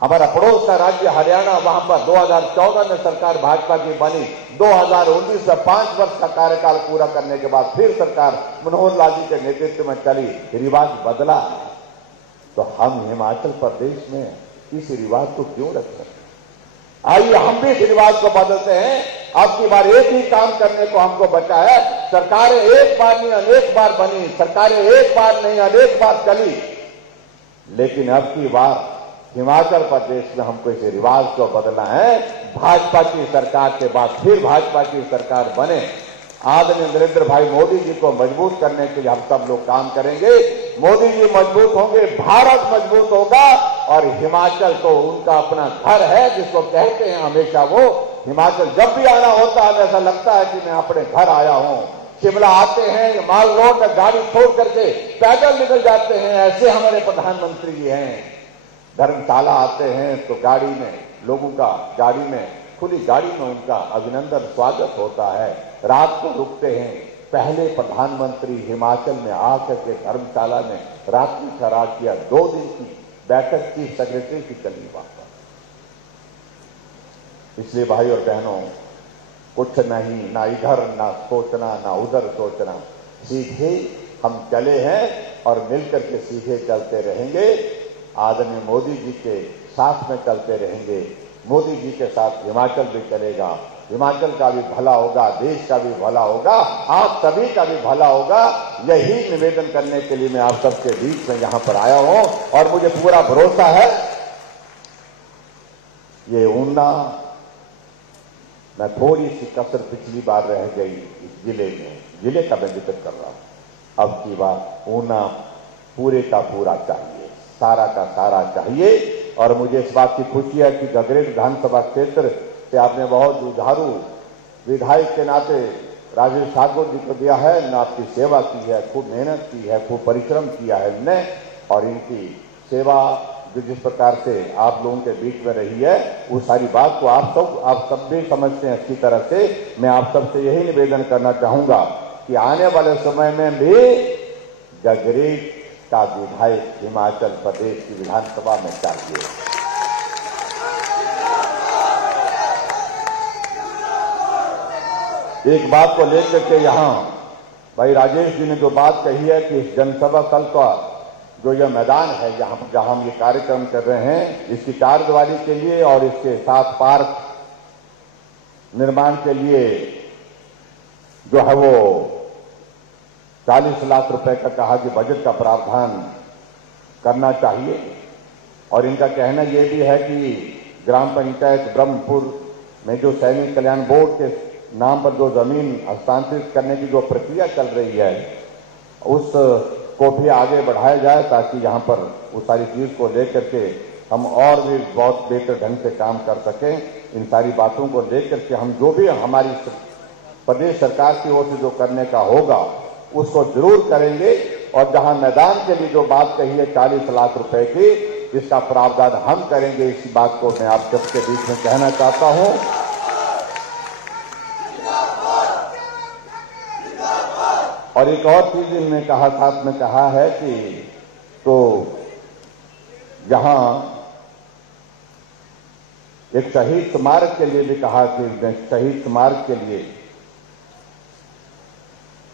हमारा पड़ोस का राज्य हरियाणा, वहां पर 2014 में सरकार भाजपा की बनी, 2019 में 5 वर्ष का कार्यकाल पूरा करने के बाद फिर सरकार मनोहर लाल जी के नेतृत्व में चली, रिवाज बदला। तो हम हिमाचल प्रदेश में इस रिवाज को क्यों रख सकते? आइए हम भी इस रिवाज को बदलते हैं। अब की बार एक ही काम करने को हमको बचा है। सरकारें एक बार नहीं अनेक बार बनी, सरकारें एक बार नहीं अनेक बार चली, लेकिन अब की बार हिमाचल प्रदेश में हमको इस रिवाज को बदलना है। भाजपा की सरकार के बाद फिर भाजपा की सरकार बने, आदरणीय नरेंद्र भाई मोदी जी को मजबूत करने के लिए हम सब लोग काम करेंगे। मोदी जी मजबूत होंगे, भारत मजबूत होगा, और हिमाचल तो उनका अपना घर है, जिसको कहते हैं हमेशा वो हिमाचल। जब भी आना होता है ऐसा लगता है कि मैं अपने घर आया हूं। शिमला आते हैं, माल रोड में गाड़ी छोड़ करके पैदल निकल जाते हैं, ऐसे हमारे प्रधानमंत्री जी हैं। धर्मशाला आते हैं तो गाड़ी में लोगों का, गाड़ी में, खुली गाड़ी में उनका अभिनंदन स्वागत होता है। रात को रुकते हैं। पहले प्रधानमंत्री हिमाचल में आकर के धर्मशाला में रात्रि ठहराव किया। 2 दिन की बैठक चीफ सेक्रेटरी की चली वहां पर। इसलिए भाई और बहनों, कुछ नहीं, ना इधर ना सोचना ना उधर सोचना, सीधे हम चले हैं और मिलकर के सीधे चलते रहेंगे। आदरणीय मोदी जी के साथ में चलते रहेंगे। मोदी जी के साथ हिमाचल भी चलेगा, हिमाचल का भी भला होगा, देश का भी भला होगा, आप सभी का भी भला होगा। यही निवेदन करने के लिए मैं आप सबके बीच में यहां पर आया हूं और मुझे पूरा भरोसा है ये ऊना, मैं थोड़ी सी कसर पिछली बार रह गई इस जिले का मैं जिक्र कर रहा हूं। अब की बात ऊना पूरे का पूरा चाहिए, सारा का सारा चाहिए। और मुझे इस बात की खुशी है कि गगरेट विधानसभा क्षेत्र से आपने बहुत जुझारू विधायक के नाते राजेश ठाकुर जी को दिया है, न आपकी सेवा की है, खूब मेहनत की है, खूब परिश्रम किया है इनने। और इनकी सेवा जो जिस प्रकार से आप लोगों के बीच में रही है, उस सारी बात को आप सब भी समझते हैं अच्छी तरह से। मैं आप सबसे यही निवेदन करना चाहूंगा कि आने वाले समय में भी गगरेट का विधायक हिमाचल प्रदेश की विधानसभा में चाहिए। एक बात को लेकर के यहां भाई राजेश जी ने जो बात कही है कि इस जनसभा स्थल का जो यह मैदान है जहां हम ये कार्यक्रम कर रहे हैं, इसकी चारदीवारी के लिए और इसके साथ पार्क निर्माण के लिए जो है वो 40 लाख रुपए का कहा कि बजट का प्रावधान करना चाहिए। और इनका कहना यह भी है कि ग्राम पंचायत ब्रह्मपुर में जो सैनिक कल्याण बोर्ड के नाम पर जो जमीन हस्तांतरित करने की जो प्रक्रिया चल रही है, उसको भी आगे बढ़ाया जाए ताकि यहां पर उस सारी चीज को लेकर के हम और भी बहुत बेहतर ढंग से काम कर सकें। इन सारी बातों को लेकर के हम जो भी हमारी प्रदेश सरकार की ओर से जो करने का होगा उसको जरूर करेंगे। और जहां मैदान के लिए जो बात कही है 40 लाख रुपए की, इसका प्रावधान हम करेंगे। इसी बात को मैं आप सबके बीच में कहना चाहता हूं। और एक और चीज इनने कहा, साथ में कहा है कि तो यहां एक शहीद स्मारक के लिए भी कहा कि शहीद स्मारक के लिए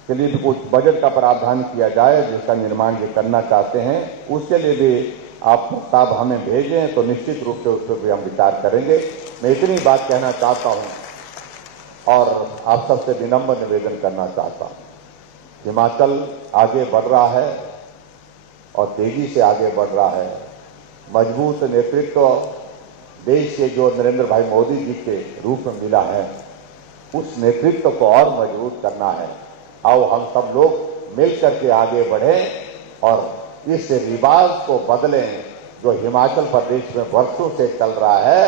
भी कुछ बजट का प्रावधान किया जाए, जिसका निर्माण ये करना चाहते हैं। उसके लिए भी आप प्रस्ताव हमें भेजें तो निश्चित रूप से उस पर भी हम विचार करेंगे। मैं इतनी बात कहना चाहता हूं और आप सबसे विनम्र निवेदन करना चाहता हूं। हिमाचल आगे बढ़ रहा है और तेजी से आगे बढ़ रहा है। मजबूत नेतृत्व देश के जो नरेंद्र भाई मोदी जी के रूप में मिला है, उस नेतृत्व को और मजबूत करना है। आओ हम सब लोग मिलकर के आगे बढ़ें और इस रिवाज को बदलें जो हिमाचल प्रदेश में वर्षों से चल रहा है।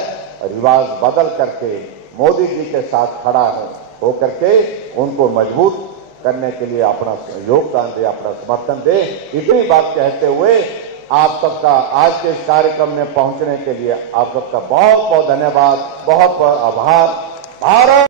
रिवाज बदल करके मोदी जी के साथ खड़ा होकर के उनको मजबूत करने के लिए अपना योगदान दे, अपना समर्थन दे। इतनी बात कहते हुए आप सबका आज के इस कार्यक्रम में पहुंचने के लिए आप सबका बहुत बहुत धन्यवाद, बहुत बहुत आभार। भारत